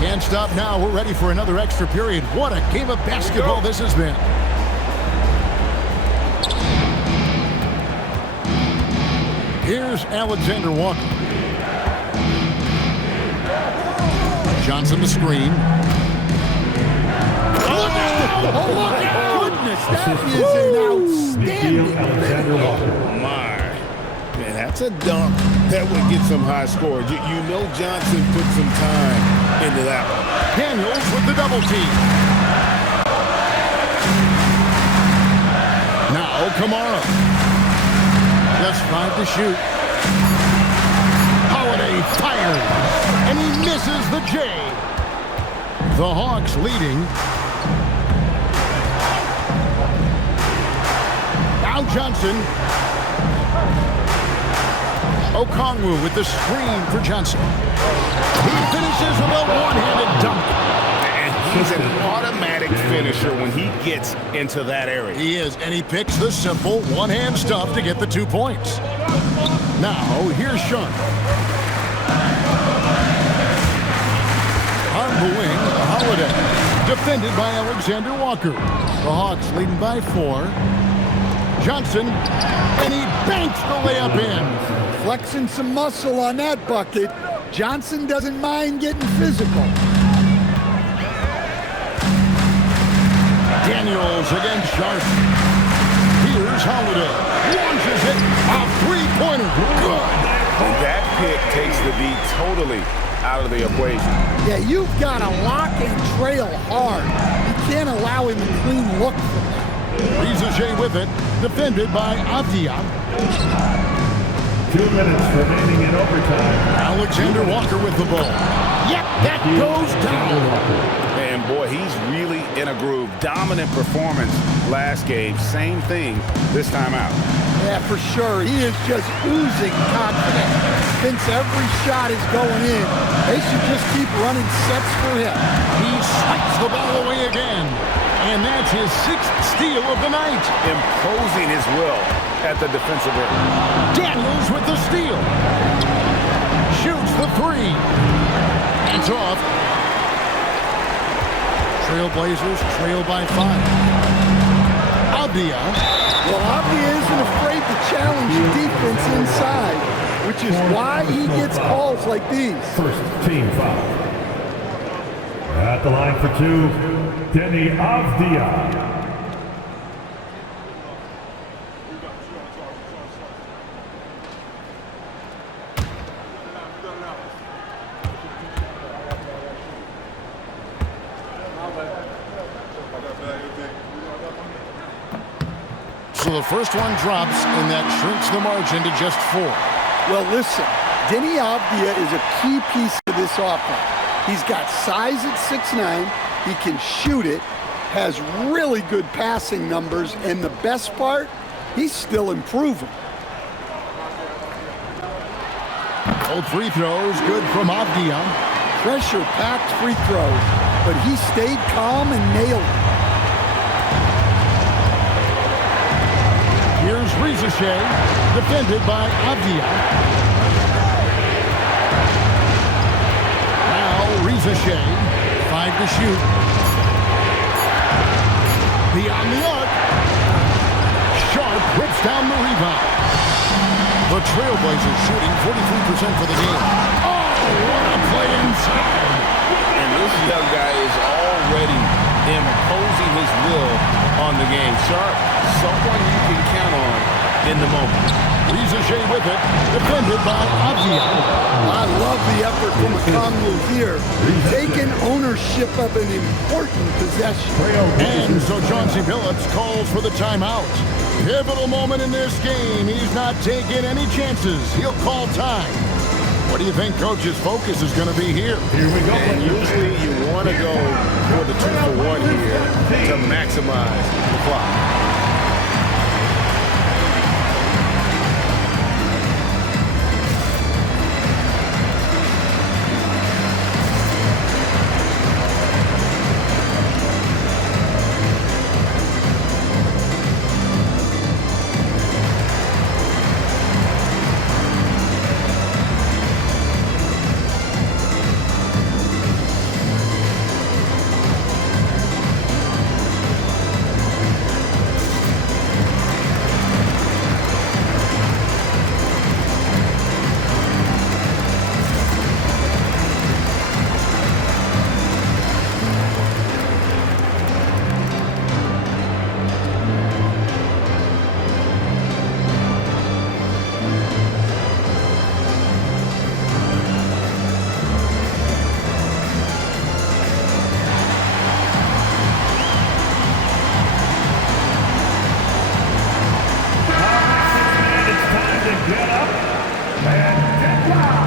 Can't stop now. We're ready for another extra period. What a game of basketball this has been. Here's Alexander Walker. Johnson the screen. Look out! Oh, look out! Goodness, that is an outstanding Alexander Walker. My. Man, that's a dunk that would get some high scores. You know Johnson put some time into that one. Daniels with the double team. Now Kamara. Just 5 to shoot. Holiday fires. And he misses the J. The Hawks leading. Now Johnson. Okongwu with the screen for Johnson. He finishes with a one-handed dunk. And he's an automatic finisher when he gets into that area. He is, and he picks the simple one-hand stuff to get the 2 points. Now, here's Sean. On the wing, Holiday. Defended by Alexander Walker. The Hawks leading by 4. Johnson, and he banks the layup in. Flexing some muscle on that bucket. Johnson doesn't mind getting physical. Daniels against Sharp. Here's Holiday. Launches it. A three-pointer. Good. And that pick takes the beat totally out of the equation. Yeah, you've got to lock and trail hard. You can't allow him a clean look from that. Ricochet with it. Defended by Avdia. 2 minutes remaining in overtime. Alexander Walker with the ball. Yep, that goes down. And boy, he's really in a groove. Dominant performance last game. Same thing this time out. Yeah, for sure. He is just oozing confidence. Thinks every shot is going in. They should just keep running sets for him. He swipes the ball away again. And that's his 6th steal of the night. Imposing his will at the defensive rim. Daniels with the steal. Shoots the 3. It's off. Trailblazers trail by 5. Avdia. Well, Avdia isn't afraid to challenge the defense inside, which is why he gets calls like these. First team foul. At the line for 2, Denny Avdia. So the first one drops, and that shrinks the margin to just 4. Well, listen, Denny Avdia is a key piece of this offense. He's got size at 6'9", he can shoot it, has really good passing numbers, and the best part, he's still improving. Old free throws, good from Avdia. Pressure-packed free throws, but he stayed calm and nailed it. Here's Ricochet, defended by Avdia. Now Ricochet drive to shoot. Beyond the arc. Sharp rips down the rebound. The Trailblazers shooting 43% for the game. Oh, what a play inside. And this young guy is already imposing his will on the game. Sharp, someone you can count on in the moment. Rizachet with it, defended by Avdia. I love the effort from Okongwu here. Taking ownership of an important possession. And so Chauncey Billups calls for the timeout. Pivotal moment in this game. He's not taking any chances. He'll call time. What do you think Coach's focus is going to be here? Here we go. And usually you want to go for the 2-for-1 here to maximize the clock. Get up and get loud.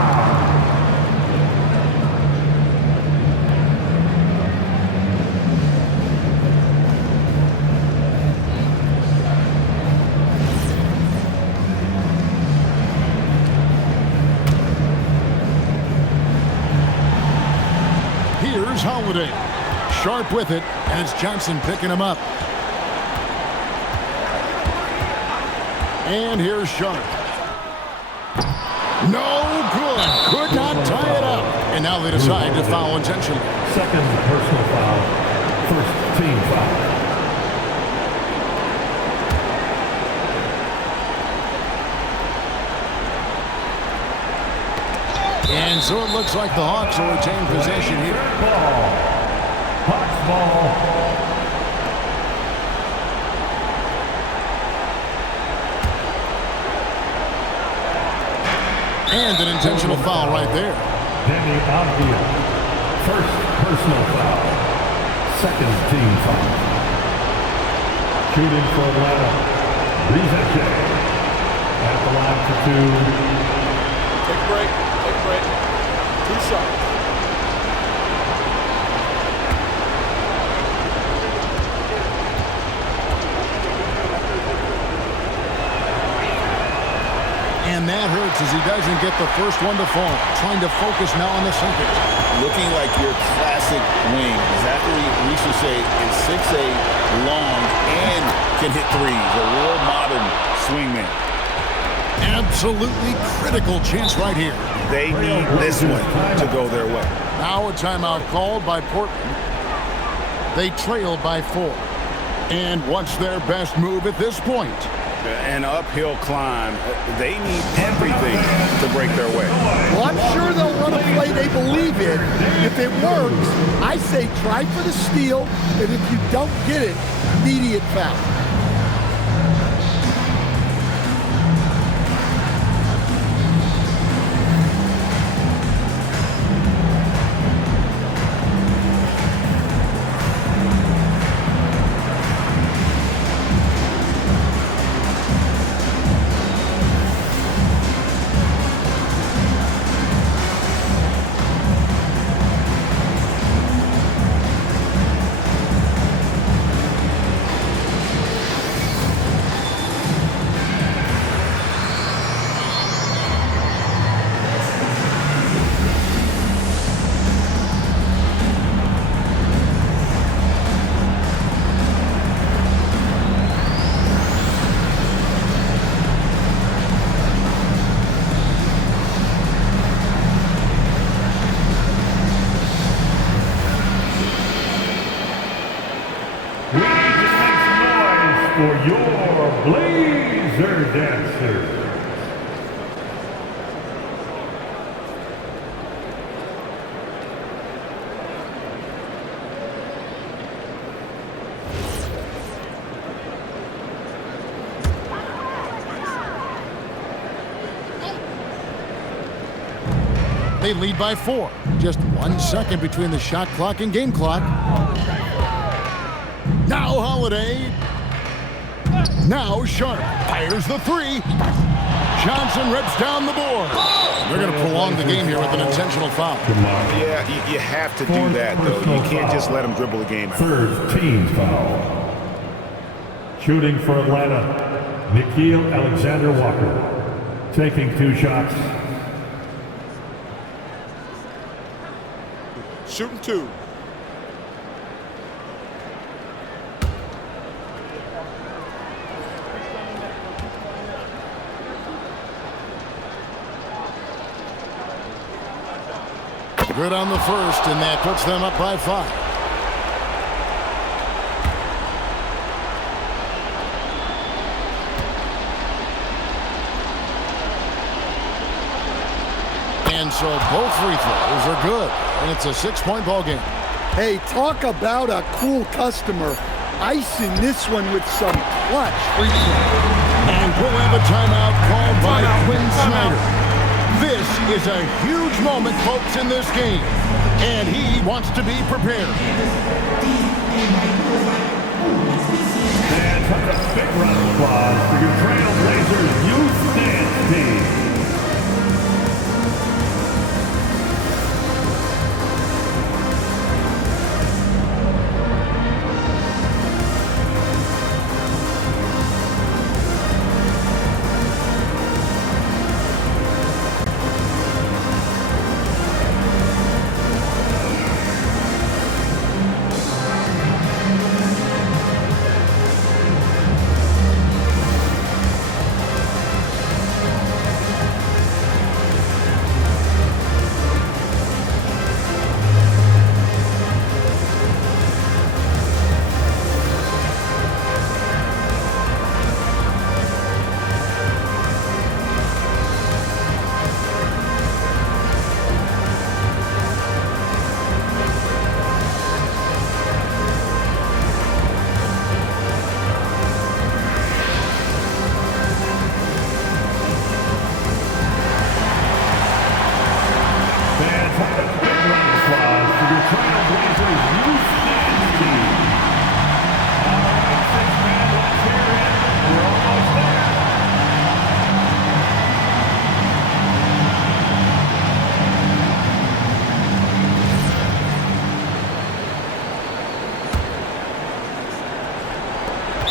Here's Holiday. Sharp with it, and it's Johnson picking him up. And here's Sharp. No good. Could not tie it up. And now they decide to foul intentionally. Second personal foul. First team foul. And so it looks like the Hawks will retain possession here. Ball. Hawks ball. And an intentional foul right there. Demi Avdia. First personal foul. Second team foul. Shooting for Atlanta. Rizachet. At the line for two. Take a break. Take a break. 2 shots. And that hurts as he doesn't get the first one to fall. Trying to focus now on the second. Looking like your classic wing. Zachary Rizachet is 6'8", long, and can hit threes. A real modern swingman. Absolutely critical chance right here. They need this one to go their way. Now a timeout called by Portland. They trail by 4. And what's their best move at this point? An uphill climb. They need everything to break their way. Well, I'm sure they'll run a play they believe in. If it works, I say try for the steal, and if you don't get it, immediate foul. your Blazer dancers. They lead by 4. Just 1 second between the shot clock and game clock. Now Holiday. Now Sharp fires the 3. Johnson rips down the board. They're going to prolong the game here with an intentional foul. Yeah, you have to do that, though. You can't just let them dribble the game out. Third team foul. Shooting for Atlanta, Nickeil Alexander-Walker. Taking 2 shots. Shooting 2. Good on the first, and that puts them up by 5. And so both free throws are good, and it's a 6-point ball game. Hey, talk about a cool customer. Icing this one with some clutch free throws. And we'll have a timeout called by Quinn Snyder. This is a huge moment, folks, in this game, and he wants to be prepared. And a big round of applause for your Trailblazers youth dance team.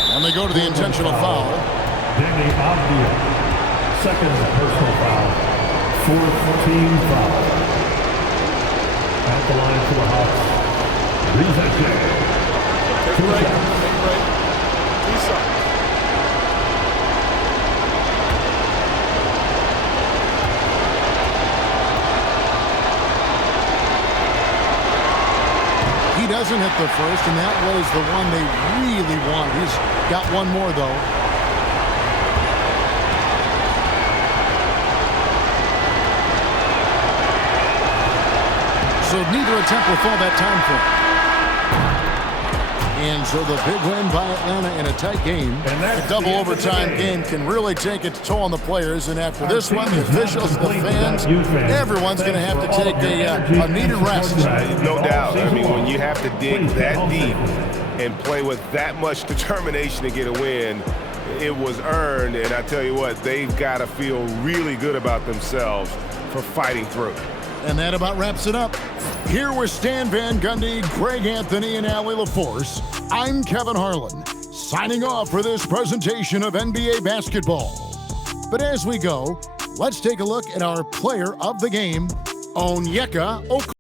And they go to the intentional foul. Danny Avdia, second personal foul, 4th team foul. At the line for the Hawks, Riza J. 2 shots. Take a break. 2 shots. He doesn't hit the first, and that was the one they really wanted. He's got one more, though. So neither attempt will fall that time frame. And so the big win by Atlanta in a tight game. A double overtime game can really take its toll on the players. And after this one, the officials, the fans, everyone's going to have to take a needed rest. No doubt. I mean, when you have to dig that deep and play with that much determination to get a win, it was earned. And I tell you what, they've got to feel really good about themselves for fighting through. And that about wraps it up. Here with Stan Van Gundy, Greg Anthony, and Allie LaForce, I'm Kevin Harlan, signing off for this presentation of NBA basketball. But as we go, let's take a look at our player of the game, Onyeka Okongwu.